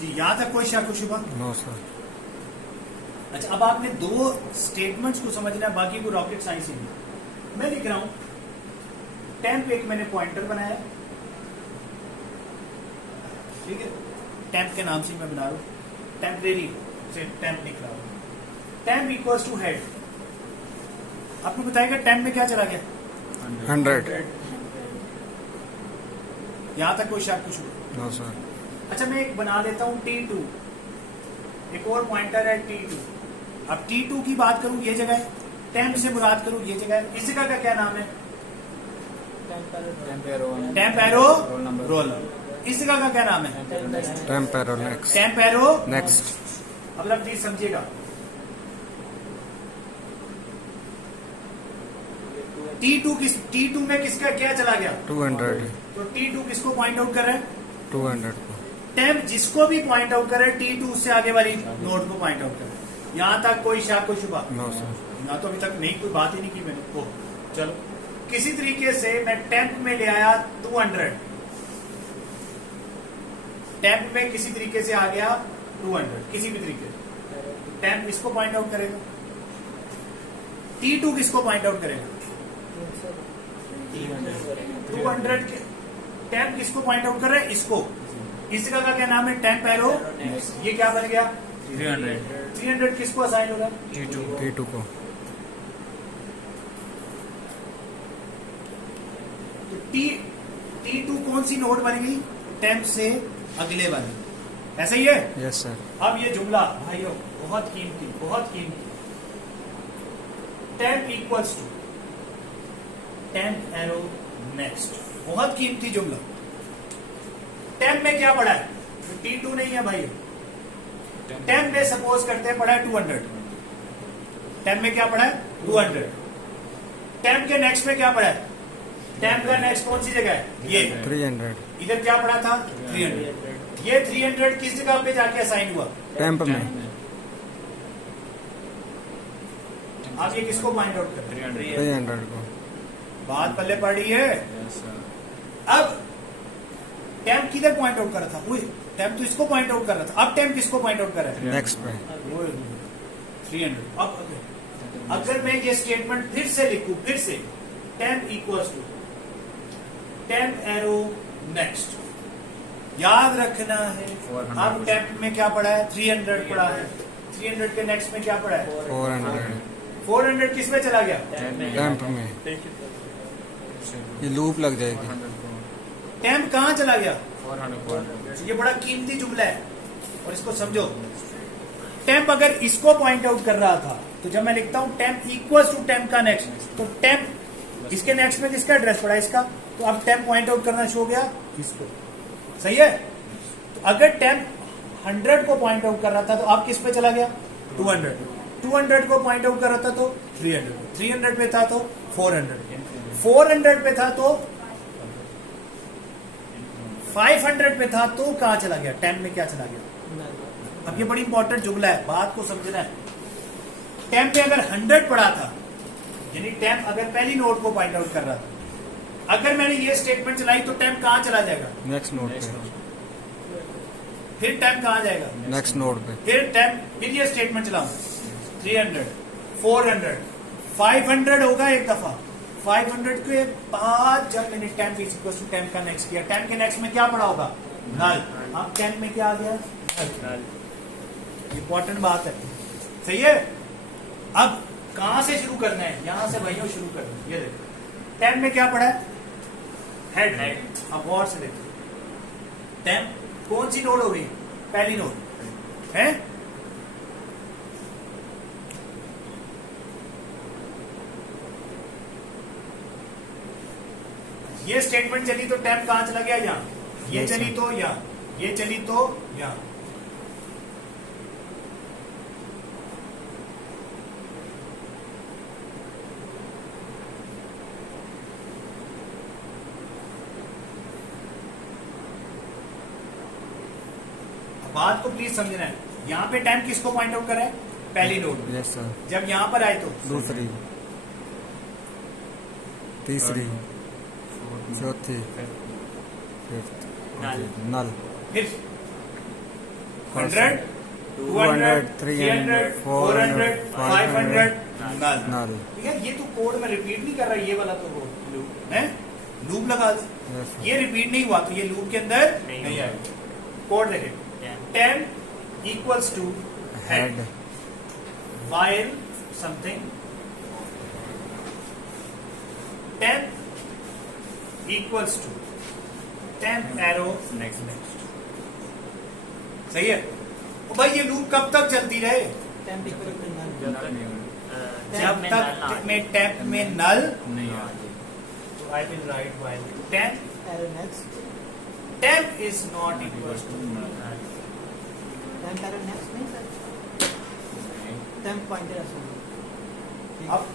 जी यहां तक कोई शक शुबा? No sir. अच्छा, अब आपने दो स्टेटमेंट्स को समझना है, बाकी को रॉकेट साइंस ही नहीं। मैं लिख रहा हूं टेम्प, एक मैंने पॉइंटर बनाया, ठीक है, टेम्प के नाम से मैं बना रहा हूं, टेम्परेरी से टेम्प लिख रहा हूं। टेम्प इक्वल्स टू हेड, आपको बताएगा टेम्प में क्या चला गया? 100। यहां तक कोई शक कुछ? No sir. अच्छा, मैं एक बना लेता हूं T2, एक और पॉइंटर है T2। अब T2 की बात करूं, ये जगह है, टेम्प से मुराद करूं, ये जगह है। इस जगह का क्या नाम है? Temp arrow roll. इस जगह का क्या नाम है? Temp arrow next. Temp arrow next. अब आप प्लीज समझिएगा, T2 में किसका क्या चला गया? 200। तो T2 किसको पॉइंट आउट कर रहा है? 200 को। टेम्प जिसको भी पॉइंट आउट करे, T2 उससे आगे वाली नोड को पॉइंट आउट करे। यहां तक कोई शक कोई शुबा? No sir. ना तो अभी तक नहीं, कोई बात ही नहीं की मैंने। ओह चलो, किसी तरीके से मैं टेम्प में ले आया 200, टेम्प में किसी तरीके से आ गया 200, किसी भी तरीके से। टेम्प इसको पॉइंट आउट करेगा, T2 किसको पॉइंट आउट करेगा? 200 के। टेम्प किसको पॉइंट आउट कर रहा है? इसको। इस जगह का क्या नाम है? Temp arrow. ये क्या बन गया? 300 किसको असाइन होगा? T2 को। तो T2 कौन सी नोड बन गई? टेम्प से अगले वाली, ऐसा ही है? Yes sir. अब ये जुमला भाइयों बहुत कीमती, बहुत कीमती। Temp equals to temp arrow next, बहुत कीमती जुमला। टेम्प में क्या पड़ा है? T2 नहीं है भाई, टेम्प में सपोज करते हैं पड़ा है 200। टेम्प में क्या पड़ा है? 200। टेम्प के नेक्स्ट में क्या पड़ा है? टेम्प का नेक्स्ट कौन सी जगह है? ये 300। इधर क्या पड़ा था? 300। ये 300 किस जगह पे जाके असाइन हुआ? टेम्प में। आप ये किसको पॉइंट आउट कर रहे हैं? 300 को। बात पल्ले पड़ी है। अब टेम्प किधर पॉइंट आउट कर रहा था? वही टेम्प तो इसको पॉइंट आउट कर रहा था। अब टेम्प किसको पॉइंट आउट कर रहा है? नेक्स्ट पे। 300। अब अगर मैं ये स्टेटमेंट फिर से लिखूं, फिर से temp equals to temp arrow next, याद रखना है। अब टेम्प में क्या पड़ा है? 300 पड़ा है। 300 के नेक्स्ट में क्या पड़ा है? 400। 400 किस में चला गया? टेम्प में। ये लूप लग जाएगी। टेम्प कहां चला गया? ये बड़ा कीमती जुमला है और इसको समझो। टेम्प अगर इसको पॉइंट आउट कर रहा था, तो जब मैं लिखता हूं टेम्प इक्वल्स टू टेम्प का नेक्स्ट, तो टेम्प इसके नेक्स्ट में किसका एड्रेस पड़ा? इसका। तो अब टेम्प पॉइंट आउट करना शुरू हो गया इसको, सही है? तो अगर टेम्प 100 को पॉइंट आउट कर रहा था, तो अब किस पे चला गया? 200। 200 को पॉइंट आउट कर रहा था तो 300, 300 पे था तो 400, 400 पे था तो 500 पे था तो कहां चला गया? टेम्प में क्या चला गया? अब ये बड़ी इंपॉर्टेंट जुमला है, बात को समझना है। टेम्प पे अगर 100 पड़ा था, यानी टेम्प अगर पहली नोड को पॉइंट आउट कर रहा था, अगर मैंने ये स्टेटमेंट चलाई तो टेम्प कहां चला जाएगा? नेक्स्ट नोड पे। फिर टेम्प कहां जाएगा? नेक्स्ट नोड पे। फिर टेम्प, फिर ये स्टेटमेंट चलाऊं 300, 400, 500 होगा एक दफा। 500 के बाद जब मैंने टेम्प इक्वल टू टेम्प का नेक्स्ट किया, टेम्प के नेक्स्ट में क्या पड़ा होगा? नल। अब टेम्प में क्या आ गया? नल। इंपॉर्टेंट बात है, सही है? अब कहां से शुरू करना है, यहां से भाइयों शुरू करना है। ये देखो टेम्प में क्या पड़ा है, हेड। अब गौर से देखो टेम्प कौन सी नोड हो गई, पहली नोड है। ये स्टेटमेंट चली तो टेम्प कहां चला गया, यहां। ये चली तो यहां, ये चली तो यहां। बात को प्लीज समझना है, यहाँ पे टाइम किसको पॉइंट आउट कर रहा है, पहली नोड। Yes sir. जब यहाँ पर आए तो दूसरी, तीसरी, चौथी, फिफ्थ, नल। फिर 100, 200, 300, 400, 500 नल। नल। ठीक है, ये तो कोड में रिपीट नहीं कर रहा, ये वाला तो लूप है, लूप लगा दे। Yes, sir. ये रिपीट नहीं हुआ तो ये लूप के अंदर नहीं नहीं होगा। आएगा। कोड देखें, temp equals to head head. while something, temp equals to temp arrow next। सही है। तो भाई ये लूप कब तक चलती रहे, टेम्प इक्वल टू नल। जब तक में टेम्प में नल नहीं तो I will write while temp arrow next, temp is not equals to null। Temp arrow next नहीं सर, टेम्प पॉइंटर ऐसा।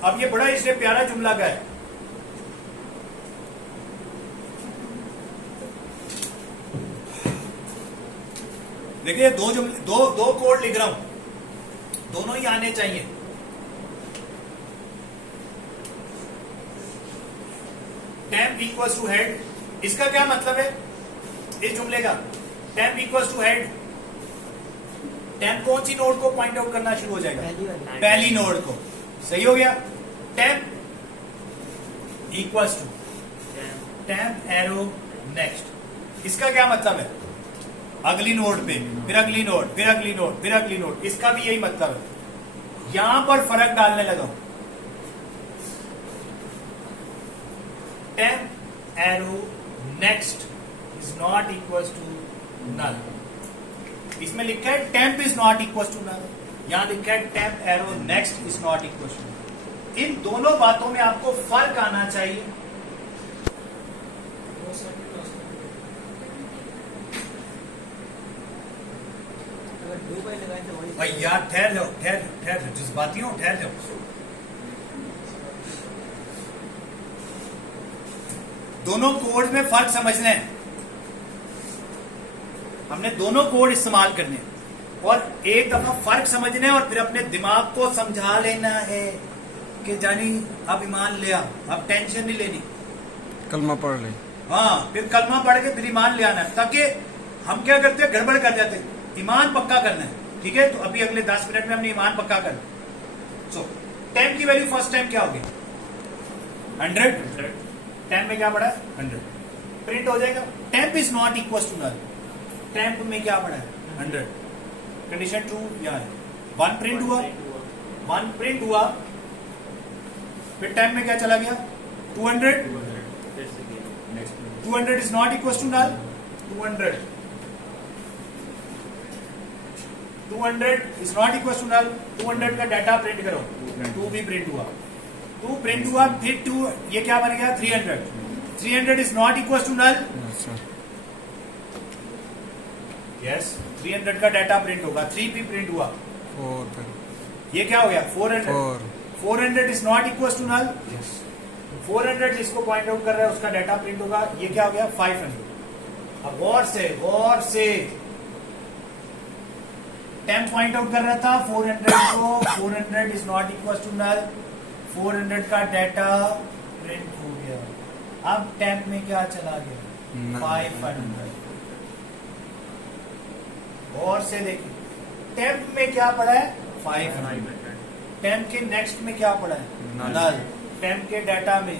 अब ये बड़ा इसलिए प्यारा जुमला का है, देखिए दो कोड लिख रहा हूं, दोनों ही आने चाहिए। टेम्प इक्वल्स टू हेड, इसका क्या मतलब है इस जुमले का, temp equals to head. Temp कौन सी नोड को पॉइंट आउट करना शुरू हो जाएगा, पहली वाली। पहली नोड को। सही हो गया। Temp equals to temp arrow next, इसका क्या मतलब है, अगली नोड पे, फिर अगली नोड, फिर अगली नोड, फिर अगली नोड। इसका भी यही मतलब है, यहां पर फर्क डालने लगा हूं। Temp arrow next is not equal to null. इसमें लिखा है temp is not equal to null, यहां लिखा है temp arrow next is not equal to null. इन दोनों बातों में आपको फर्क आना चाहिए। अगर दो बार लगाए तो वही। भाई यार ठहर जाओ, ठहर जाओ, ठहर जाओ, जज्बाती हो, ठहर जाओ। दोनों कोड में फर्क समझना है, हमने दोनों कोड इस्तेमाल करने हैं और एक दफा फर्क समझना है और फिर अपने दिमाग को समझा लेना है कि जानी अब ईमान लिया, अब टेंशन नहीं लेनी। कलमा पढ़ ले। हाँ, फिर कलमा पढ़ के फिर ईमान ले आना है, ताकि हम क्या करते हैं, गड़बड़ कर जाते हैं। ईमान पक्का करना है, ठीक है। तो अभी अगले 10 मिनट में हमने ईमान पक्का करना। सो टेम्प की वैल्यू फर्स्ट टाइम क्या होगी, 100। टेम्प में क्या पड़ा है, 100, प्रिंट हो जाएगा। Temp is not equal to null, temp में क्या पड़ा है, 100। कंडीशन ट्रू यहाँ है, 1 प्रिंट हुआ, 1 प्रिंट हुआ, फिर टेम्प में क्या चला गया, 200। 200 is not equal to null, 200 is not equal to null. 200 का डाटा प्रिंट करो, 2 भी प्रिंट हुआ, 2 प्रिंट हुआ, फिर 2, ये क्या बन गया, 300। 300 is not equal to null. Yes, 300 का डाटा प्रिंट होगा, 3 भी प्रिंट हुआ, 4, ये क्या हो गया, 400। 400 is not equal to null. 400 जिसको पॉइंट आउट कर रहा है उसका डाटा प्रिंट होगा, ये क्या हो गया, 500। अब गौर से टेम्प पॉइंट आउट कर रहा था 400 को, 400 is not equal to null, 400 का डाटा प्रिंट हो गया। अब टेम्प में क्या चला गया, 500। और से देखिए टेम्प में क्या पड़ा है, 500। टेम्प के नेक्स्ट में क्या पड़ा है, नल। टेम्प के डाटा में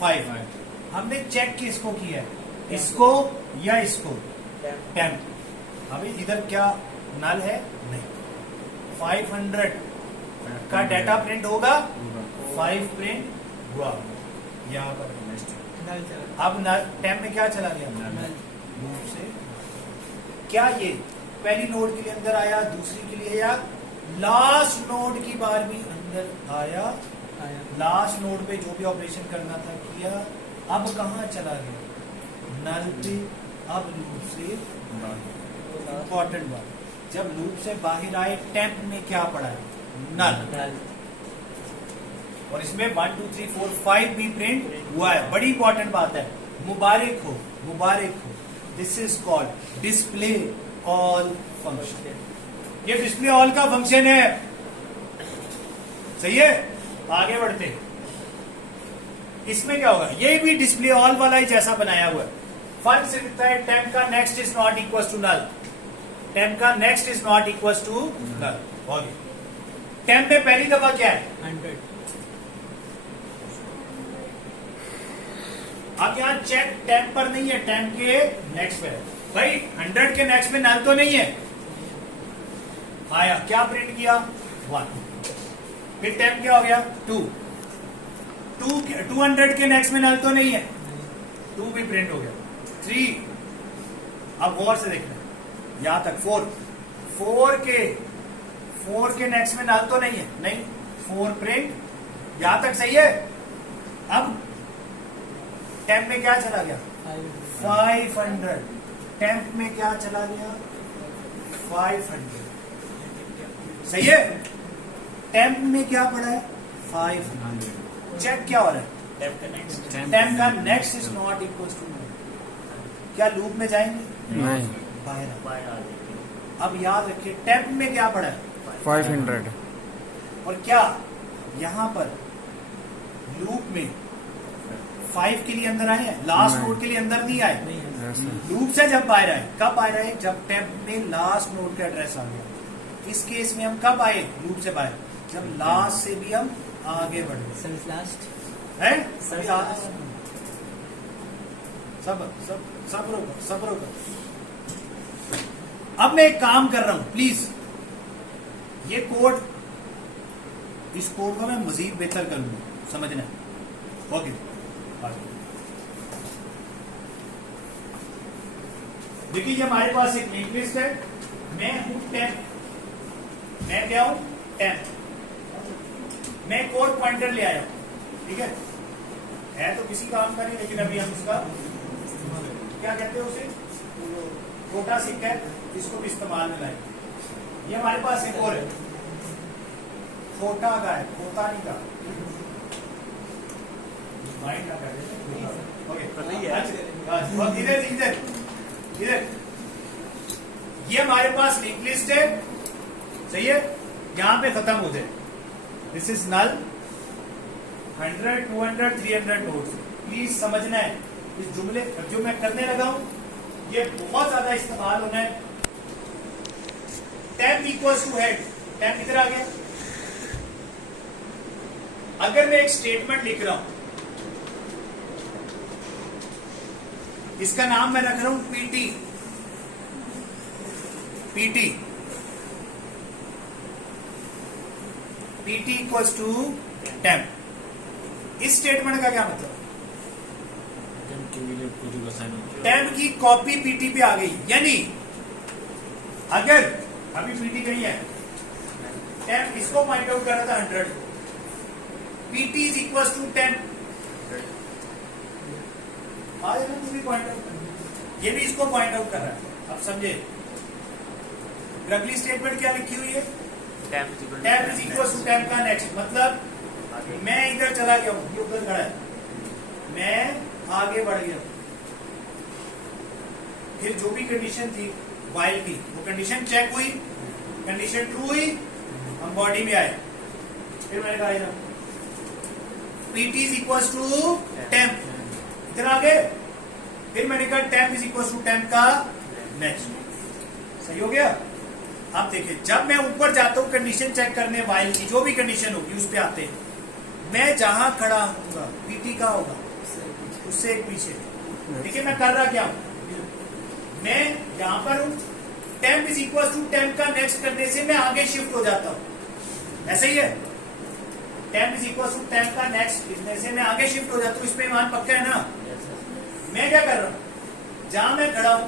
5। हमने चेक किसको किया है, इसको या इसको, टेम्प। अभी इधर क्या नल है, नहीं। 500 का डाटा प्रिंट होगा, 5 प्रिंट हुआ यहाँ पर। नल चला अब टेम्प में क्या चला गया? नल लूप से। क्या ये पहली नोड के लिए अंदर आया, दूसरी के लिए, या लास्ट नोड की बार भी अंदर आया? आया लास्ट नोड पे जो भी ऑपरेशन करना था किया। अब कहाँ चला गया? नल पे। अब लूप से इंपॉर्टेंट बात, जब लूप से बाहर आए टेम्प में क्या पड़ा है? नल। नल और इसमें 1 2 3 4 5 भी प्रिंट हुआ है। बड़ी इंपॉर्टेंट बात है, मुबारक हो, मुबारक हो। This is called display all function. ये डिस्प्ले ऑल का फंक्शन है, सही है। आगे बढ़ते हैं, इसमें क्या होगा? ये भी डिस्प्ले ऑल वाला ही जैसा बनाया हुआ है। फर्क सिर्फ इतना है, टेम्प का next is not equal to null. Temp का next is not equal to null. Okay, temp में पहली दफा क्या है? 100 अब यहाँ चेक टेम्प पर नहीं है, टेम्प के नेक्स्ट पे है। भाई 100 के नेक्स्ट में नल तो नहीं है। आया, क्या प्रिंट किया? 1। फिर टेम्प क्या हो गया? 2। 200 के नेक्स्ट में नल तो नहीं है, 2 भी प्रिंट हो गया। 3। अब गौर से देखना, यहां तक 4 के नेक्स्ट में नल तो नहीं है, नहीं, 4 प्रिंट, यहां तक सही है। अब टेम्प में क्या चला गया? 500। टेम्प में क्या चला गया? 500, सही है। टेम्प में क्या पड़ा है? 500। चेक क्या हो रहा है? टेम्प का नेक्स्ट टेम्प का next is not equal to null. क्या लूप में जाएंगे? नहीं, बाहर आ। बाय आ जाएगी। अब याद रखिए, टेम्प में क्या पड़ा है? 500। और क्या यहां पर लूप में 5 के लिए अंदर आए हैं, लास्ट नहीं। नोड के लिए अंदर नहीं आए। नहीं है ऐसा लूप से जब बाहर आए, कब बाहर आए? जब टेम्प में लास्ट नोड का एड्रेस आ गया। इस केस में हम कब आए लूप से बाहर? जब लास्ट से भी हम आगे बढ़ गए, सेल्फ लास्ट है? सभी सब सब सब रोको, सब रोको। अब मैं एक काम कर रहा हूं, प्लीज ये कोड, इस कोड को मैं मजीद बेहतर करूंगा, समझना। ओके, देखिए ये हमारे पास एक लिंक लिस्ट है। मैं हूं टेम्प, मैं क्या हूं? टेम्प। मैं कोड पॉइंटर ले आया हूं, ठीक है तो किसी काम का नहीं, लेकिन अभी हम उसका क्या कहते हैं उसे, छोटा सिक्का है, इसको भी इस्तेमाल में लाएंगे। ये हमारे पास एक और है, खोटा का है, खोता नहीं का, माइंड का कहते हैं। ओके, इधर इधर इधर, ये हमारे पास लिंक लिस्ट है, सही है। यहां पे खत्म हो जाए, this is null. 100 200 300 notes, please समझना है। इस जुमले जो मैं करने लगा हूं, ये बहुत ज्यादा इस्तेमाल होना है। Temp equals to head, temp इधर आ गया। अगर मैं एक स्टेटमेंट लिख रहा हूं, इसका नाम मैं रख रहा हूं PT, PT, PT equals to temp. इस स्टेटमेंट का क्या मतलब? टेम्प की कॉपी पीटी पे आ गई, यानी अगर अभी पीटी कहीं है, टेम्प इसको पॉइंट आउट कर रहा था 100, PT is equal to temp, भी पॉइंट आउट, ये भी इसको पॉइंट आउट कर रहा है। अब समझे, अगली स्टेटमेंट क्या लिखी हुई है? Temp is equal to temp का नेक्स्ट, मतलब मैं इधर चला गया हूं, ये उधर खड़ा है, मैं आगे बढ़ गया, फिर जो भी कंडीशन थी वाइल की, वो कंडीशन चेक हुई, कंडीशन ट्रू हुई, हम बॉडी में आए, फिर मैंने कहा PT is equal to temp, इधर आ गए, फिर मैंने कहा temp is equal to temp का नेक्स्ट। सही हो गया? अब देखिए, जब मैं ऊपर जाता हूं कंडीशन चेक करने, वाइल की जो भी कंडीशन होगी उस पर आते हैं, मैं जहां खड़ा होगा पीटी का होगा उससे एक पीछे। देखिए मैं कर रहा क्या हूं, मैं यहां पर हूं, temp is equal to temp का नेक्स्ट करने से मैं आगे शिफ्ट हो जाता हूं, ऐसा ही है। Temp is equal to temp का नेक्स्ट इतने से मैं आगे शिफ्ट हो जाता हूँ, इसमें मान पक्का है ना। Yes, sir. मैं क्या कर रहा हूँ, जहां मैं खड़ा हूं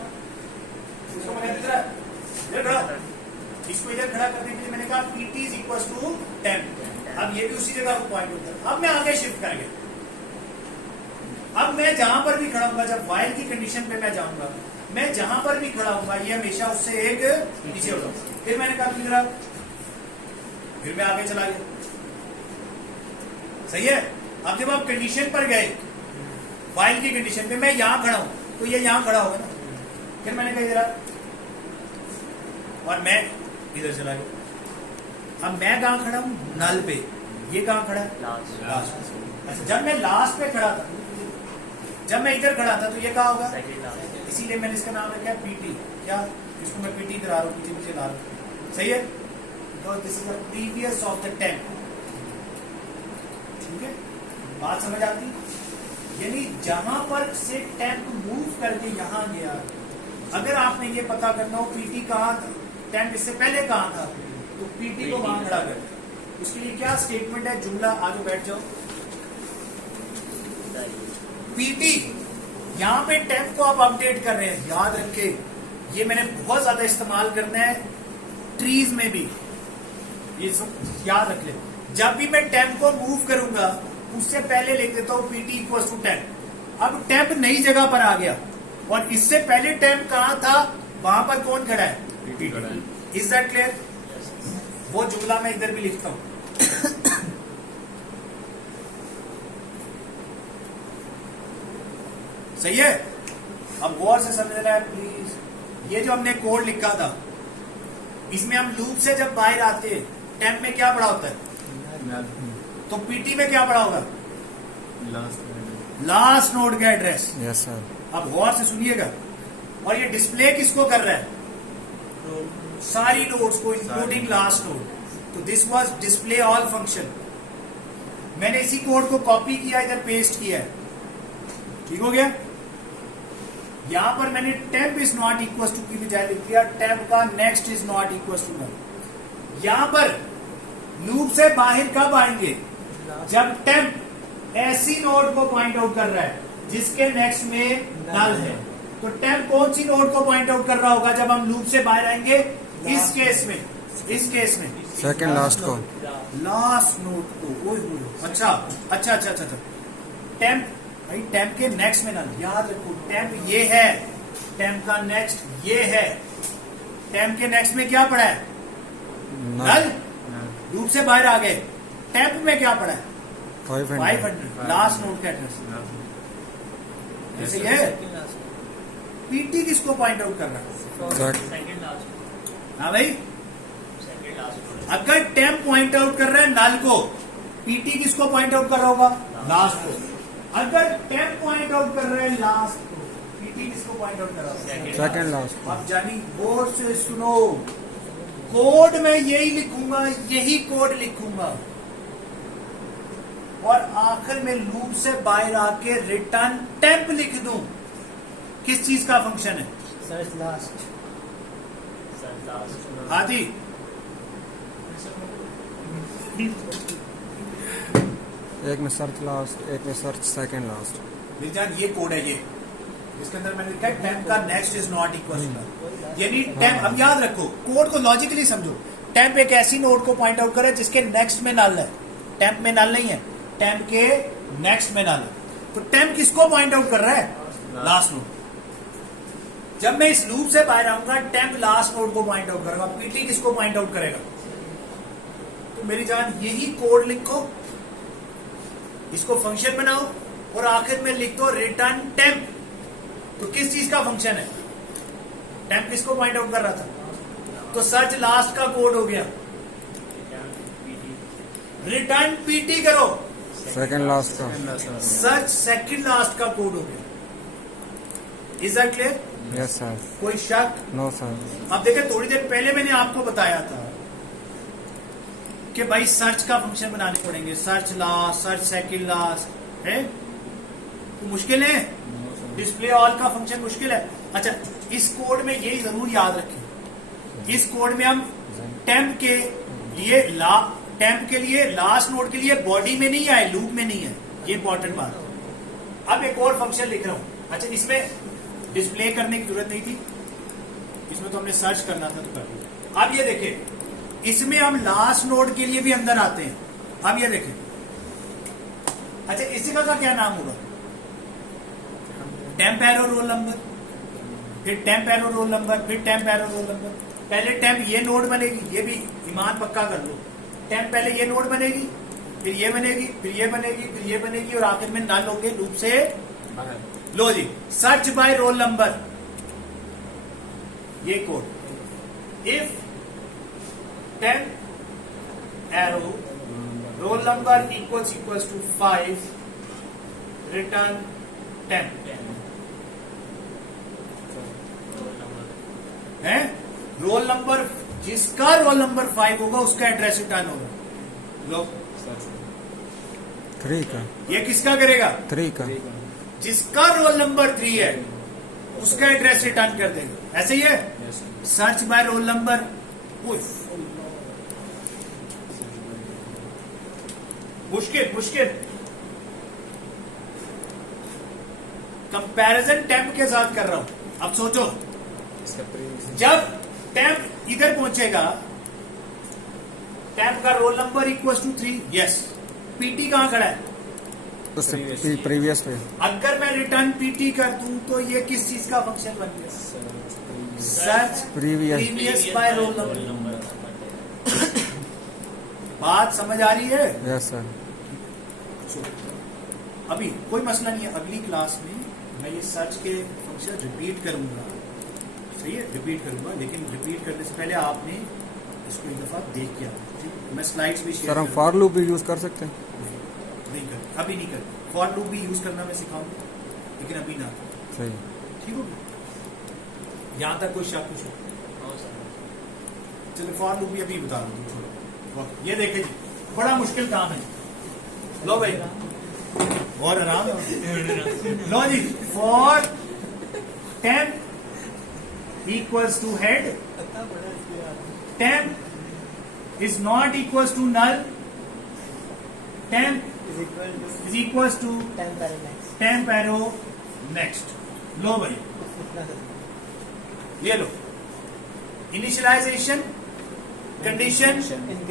उसको मैंने इधर खड़ा, इसको इधर खड़ा करने के लिए मैंने कहा PT is equal to temp. अब ये भी उसी जगह को पॉइंट होता है। अब मैं आगे शिफ्ट कर गया। अब मैं जहां पर भी खड़ा हूंगा, जब वाइल की कंडीशन पे मैं जाऊंगा, मैं जहां पर भी खड़ा हूंगा ये हमेशा उससे एक पीछे होगा। फिर मैंने कहा किधर, फिर मैं आगे चला गया। सही है। अब जब आप कंडीशन पर गए, वाइल की कंडीशन पे, मैं यहां खड़ा हूं तो ये यहां खड़ा होगा ना। फिर मैंने कहा इधर, और मैं इधर चला गया। अब मैं कहां खड़ा हूं, नल पे, ये कहां खड़ा है, Last. लास्ट। अच्छा, जब मैं लास्ट पे खड़ा था, जब मैं इधर खड़ा था तो ये कहा होगा, Second last. इसीलिए मैंने इसका नाम रखा है पीटी। क्या, इसको मैं पीटी करा रहा हूँ, पीछे पीछे ला रहा हूँ। सही है, because this is the previous of the temp. ठीक है, बात समझ आती। यानी जहां पर से टेम्प मूव करके यहां गया, अगर आपने ये पता करना हो पीटी कहाँ था, टेम्प इससे पहले कहाँ था, तो पीटी को वहां खड़ा कर। उसके लिए क्या स्टेटमेंट है, जुमला, आगे बैठ जाओ। पीटी, यहां पे टेम्प को आप अपडेट कर रहे हैं, याद रखे, ये मैंने बहुत ज्यादा इस्तेमाल करना है ट्रीज में भी, ये सब याद रख ले। जब भी मैं टेम्प को मूव करूंगा उससे पहले लिख देता हूं पीटी इक्वल टू टेम्प। अब टेम्प नई जगह पर आ गया और इससे पहले टेम्प कहां था, वहां पर कौन खड़ा है, पीटी खड़ा है। Is that clear. वो जुमला मैं इधर भी लिखता हूं। सही है। अब गौर से समझना है प्लीज। ये जो हमने कोड लिखा था, इसमें हम लूप से जब बाहर आते हैं, टेम्प में क्या पड़ा होता है, तो पीटी में क्या पड़ा होगा, लास्ट नोड का एड्रेस। Yes sir. अब गौर से सुनिएगा। और ये डिस्प्ले किसको कर रहा है, सारी नोड्स को इंक्लूडिंग लास्ट नोड। तो this was display all function. मैंने इसी कोड को कॉपी किया, इधर पेस्ट किया है। ठीक हो गया। यहां पर मैंने temp is not equal to की बजाय लिख दिया टेम्प का next is not equal to null. यहां पर लूप से बाहर कब आएंगे, जब टेम्प ऐसी नोड को पॉइंट आउट कर रहा है जिसके नेक्स्ट में नल है। तो टेम्प कौन सी नोड को पॉइंट आउट कर रहा होगा जब हम लूप से बाहर आएंगे, इस केस में, इस केस में सेकंड लास्ट को, लास्ट नोड को। ओए होए, अच्छा अच्छा अच्छा अच्छा अच्छा। टेम्प भाई, टेम्प के नेक्स्ट में नल, याद रखो। टेम्प ये है, टेम्प का नेक्स्ट ये है। टेम्प के नेक्स्ट में क्या पड़ा है, नल। लूप से बाहर आ गए, टेम्प में क्या पड़ा है, 500, लास्ट नोड का एड्रेस। जैसे ये पीटी किसको पॉइंट आउट कर रहा है, Second last. हाँ भाई। Second last. अगर टेम्प पॉइंट आउट कर रहा है नल को, पीटी किसको पॉइंट आउट कर रहा होगा, लास्ट को। अगर टेम्प पॉइंट आउट कर रहे हैं लास्ट को, पीटी किसको पॉइंट आउट कर रहा होगा, सेकंड लास्ट। अब जानी गौर से सुनो। कोड में यही लिखूंगा, यही कोड लिखूंगा, और आखिर में लूप से बाहर आके रिटर्न टेम्प लिख दूं। किस चीज का फंक्शन है, सर्च लास्ट। Third last. आदि। एक में सर्च लास्ट, एक में सर्च सेकंड लास्ट। विज्ञान ये कोड है, ये इसके अंदर मैंने लिखा है टेम्प का next is not equal to. यानी टेम्प, अब याद रखो, कोड को लॉजिकली समझो। टेम्प एक ऐसी नोड को पॉइंट आउट कर रहा है जिसके नेक्स्ट में नल है। टेम्प में नल नहीं है, टेम्प के नेक्स्ट में नल है। तो टेम्प किसको पॉइंट आउट कर रहा है, लास्ट नोड। जब मैं इस लूप से बाहर आऊंगा, टेम्प लास्ट नोड को पॉइंट आउट करेगा। पीटी किसको पॉइंट आउट करेगा। तो मेरी जान यही कोड लिखो, इसको फंक्शन बनाओ, और आखिर में लिख दो रिटर्न टेम्प। तो किस चीज का फंक्शन है, टेम्प किसको पॉइंट आउट कर रहा था, तो सर्च लास्ट का कोड हो गया। रिटर्न पीटी करो, सेकंड लास्ट का। सर्च सेकंड लास्ट का कोड हो गया। Is that clear. Yes sir. कोई शक, नो सर। अब देखें, थोड़ी देर पहले मैंने आपको बताया था कि भाई सर्च का फंक्शन बनाने पड़ेंगे, search last, search second last है, तो मुश्किल है। डिस्प्ले ऑल का फंक्शन मुश्किल है। अच्छा, इस कोड में यही जरूर याद रखें, इस कोड में हम टेम्प के लिए टेम्प के लिए लास्ट नोड के लिए बॉडी में नहीं है, लूप में नहीं है, ये इंपॉर्टेंट बात है। अब एक और फंक्शन लिख रहा हूं। अच्छा, इसमें डिस्प्ले करने की जरूरत नहीं थी, इसमें तो हमने सर्च करना था तो कर दिया। अब ये देखें, इसमें हम लास्ट नोड के लिए भी अंदर आते हैं। अब ये देखें, अच्छा इसी का क्या नाम होगा? टेम्प एरो रोल नंबर, फिर टेम्प एरो रोल नंबर, फिर टेम्प एरो रोल नंबर। पहले टेम्प ये नोड बनेगी, ये भी ईमान पक्का कर लो। टेम्प पहले ये नोड बनेगी, फिर ये बनेगी, फिर ये बनेगी, फिर ये बनेगी, और आखिर में नल होंगे लूप से बाहर। लो जी, सर्च बाय रोल नंबर, ये code. If temp arrow roll number equals to 5, return temp है। रोल नंबर, जिसका रोल नंबर 5 होगा उसका एड्रेस रिटर्न होगा। लो 3 का, ये किसका करेगा? 3 का। जिसका रोल नंबर 3 है उसका एड्रेस रिटर्न कर देगा। ऐसे ही है। सर्च बाय रोल नंबर, मुश्किल मुश्किल। कंपैरिजन टेम्प के साथ कर रहा हूं। अब सोचो, जब टेम्प इधर पहुंचेगा, टेम्प का roll number equal to 3, yes. PT कहां खड़ा है? उससे प्रीवियस पे। अगर मैं रिटर्न पीटी कर दूं तो ये किस चीज का फंक्शन बन गया? Search previous by roll number. बात समझ आ रही है? Yes sir. अभी कोई मसला नहीं है, अगली क्लास में मैं ये सर्च के फंक्शन रिपीट करूंगा। सही है, रिपीट करूंगा, लेकिन रिपीट करने से पहले आपने इसको एक दफा देख के आना। ठीक, मैं स्लाइड्स भी शेयर सर हम फॉर लूप भी यूज कर सकते हैं? नहीं कर, अभी नहीं कर। फॉर लूप भी यूज करना मैं सिखाऊंगा, लेकिन अभी ना। सही। ठीक होगा? यहां तक कोई शक कुछ हो? चलो फॉर लूप भी अभी बता दूं। ये देखे जी, बड़ा मुश्किल काम है। लो भाई, और आराम। लो जी, for temp equals to head, temp is not equals to null, temp is equals to temp arrow next. लो भाई, ये लो, इनिशियलाइजेशन, कंडीशन,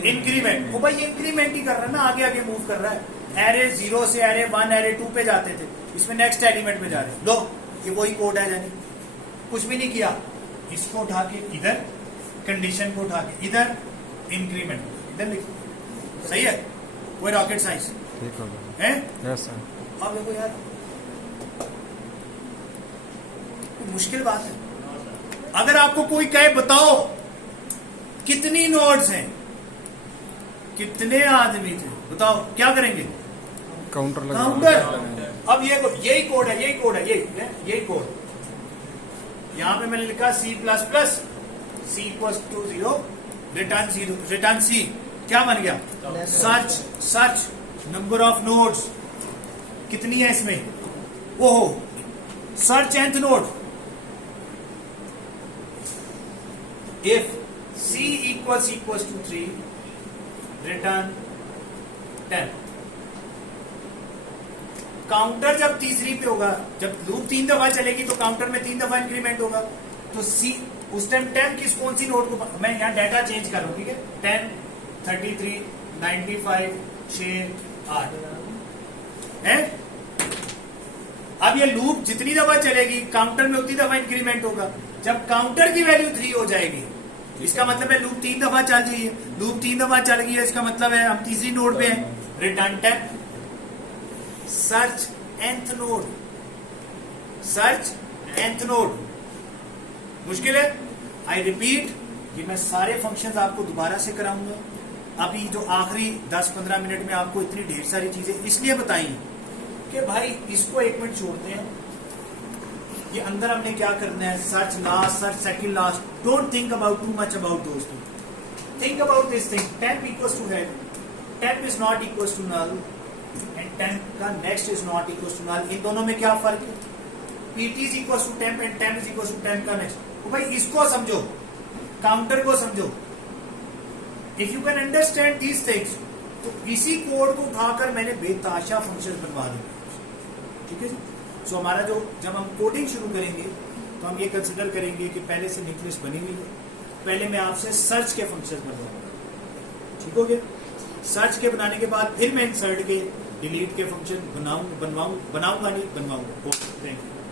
इंक्रीमेंट। वो भाई इंक्रीमेंट ही कर रहा है ना, आगे आगे मूव कर रहा है। एरे 0 से एरे 1, एरे 2 पे जाते थे, इसमें नेक्स्ट एलिमेंट में जा रहे हैं। लो, ये वही कोड है, यानी कुछ भी नहीं किया। इसको उठा के इधर, कंडीशन को उठा के इधर, इंक्रीमेंट इधर लिखो। सही है? कोई रॉकेट साइंस ठीक हो गया। है? Yes sir. अब देखो यार, मुश्किल बात है। अगर आपको कोई कहे बताओ कितनी नोड्स हैं, कितने आदमी थे, बताओ क्या करेंगे? काउंटर लगा। काउंटर। अब ये यही कोड है, यही कोड है, यही कोड। यहां पे मैंने लिखा C++, C equals to 0, return 0, return C। क्या बन गया? सर्च नंबर ऑफ नोड्स कितनी है इसमें? ओहो, search nth node. If C equals to 3, return 10। Counter जब तीसरी पे होगा, जब लूप 3 दफा चलेगी तो काउंटर में 3 दफा इंक्रीमेंट होगा, तो सी उस टाइम 10 कौन सी नोड को, मैं यहाँ डाटा चेंज कर रहा हूँ। ठीक है, 10, 33, 95, 6, 8 है। अब ये लूप जितनी दफा चलेगी काउंटर में उतनी दफा इंक्रीमेंट होगा। जब काउंटर की वैल्यू 3 हो जाएगी, इसका मतलब है लूप 3 दफा चल रही है। लूप 3 दफा चल गई है, इसका मतलब है हम तीसरी नोड पे हैं, return 10। Search nth node, search nth node. मुश्किल है? आई रिपीट, कि मैं सारे फंक्शंस आपको दोबारा से कराऊंगा। अभी जो आखिरी 10-15 मिनट में आपको इतनी ढेर सारी चीजें इसलिए बताई कि भाई इसको 1 मिनट छोड़ते हैं। ये अंदर हमने क्या करना है? Search last, search second last. Don't think about too much about those thing. Think about this thing. Temp equals to head, temp is not equals to null, and temp का next is not equals to null. इन दोनों में क्या फर्क है? PT is equals to temp and temp is equals to temp का next. तो भाई इसको समझो, काउंटर को समझो। If you can understand these things, तो इसी कोड को उठाकर मैंने बेताशा फंक्शन बनवा दिए। ठीक है जी। सो हमारा जो जब हम कोडिंग शुरू करेंगे तो हम ये कंसिडर करेंगे कि पहले से लिंक लिस्ट बनी हुई है, पहले मैं आपसे सर्च के फंक्शन बनवाऊंगा। ठीक हो गया। सर्च के बनाने के बाद फिर मैं इंसर्ट के, डिलीट के फंक्शन बनाऊंगा नहीं, बनवाऊंगा। Thank you.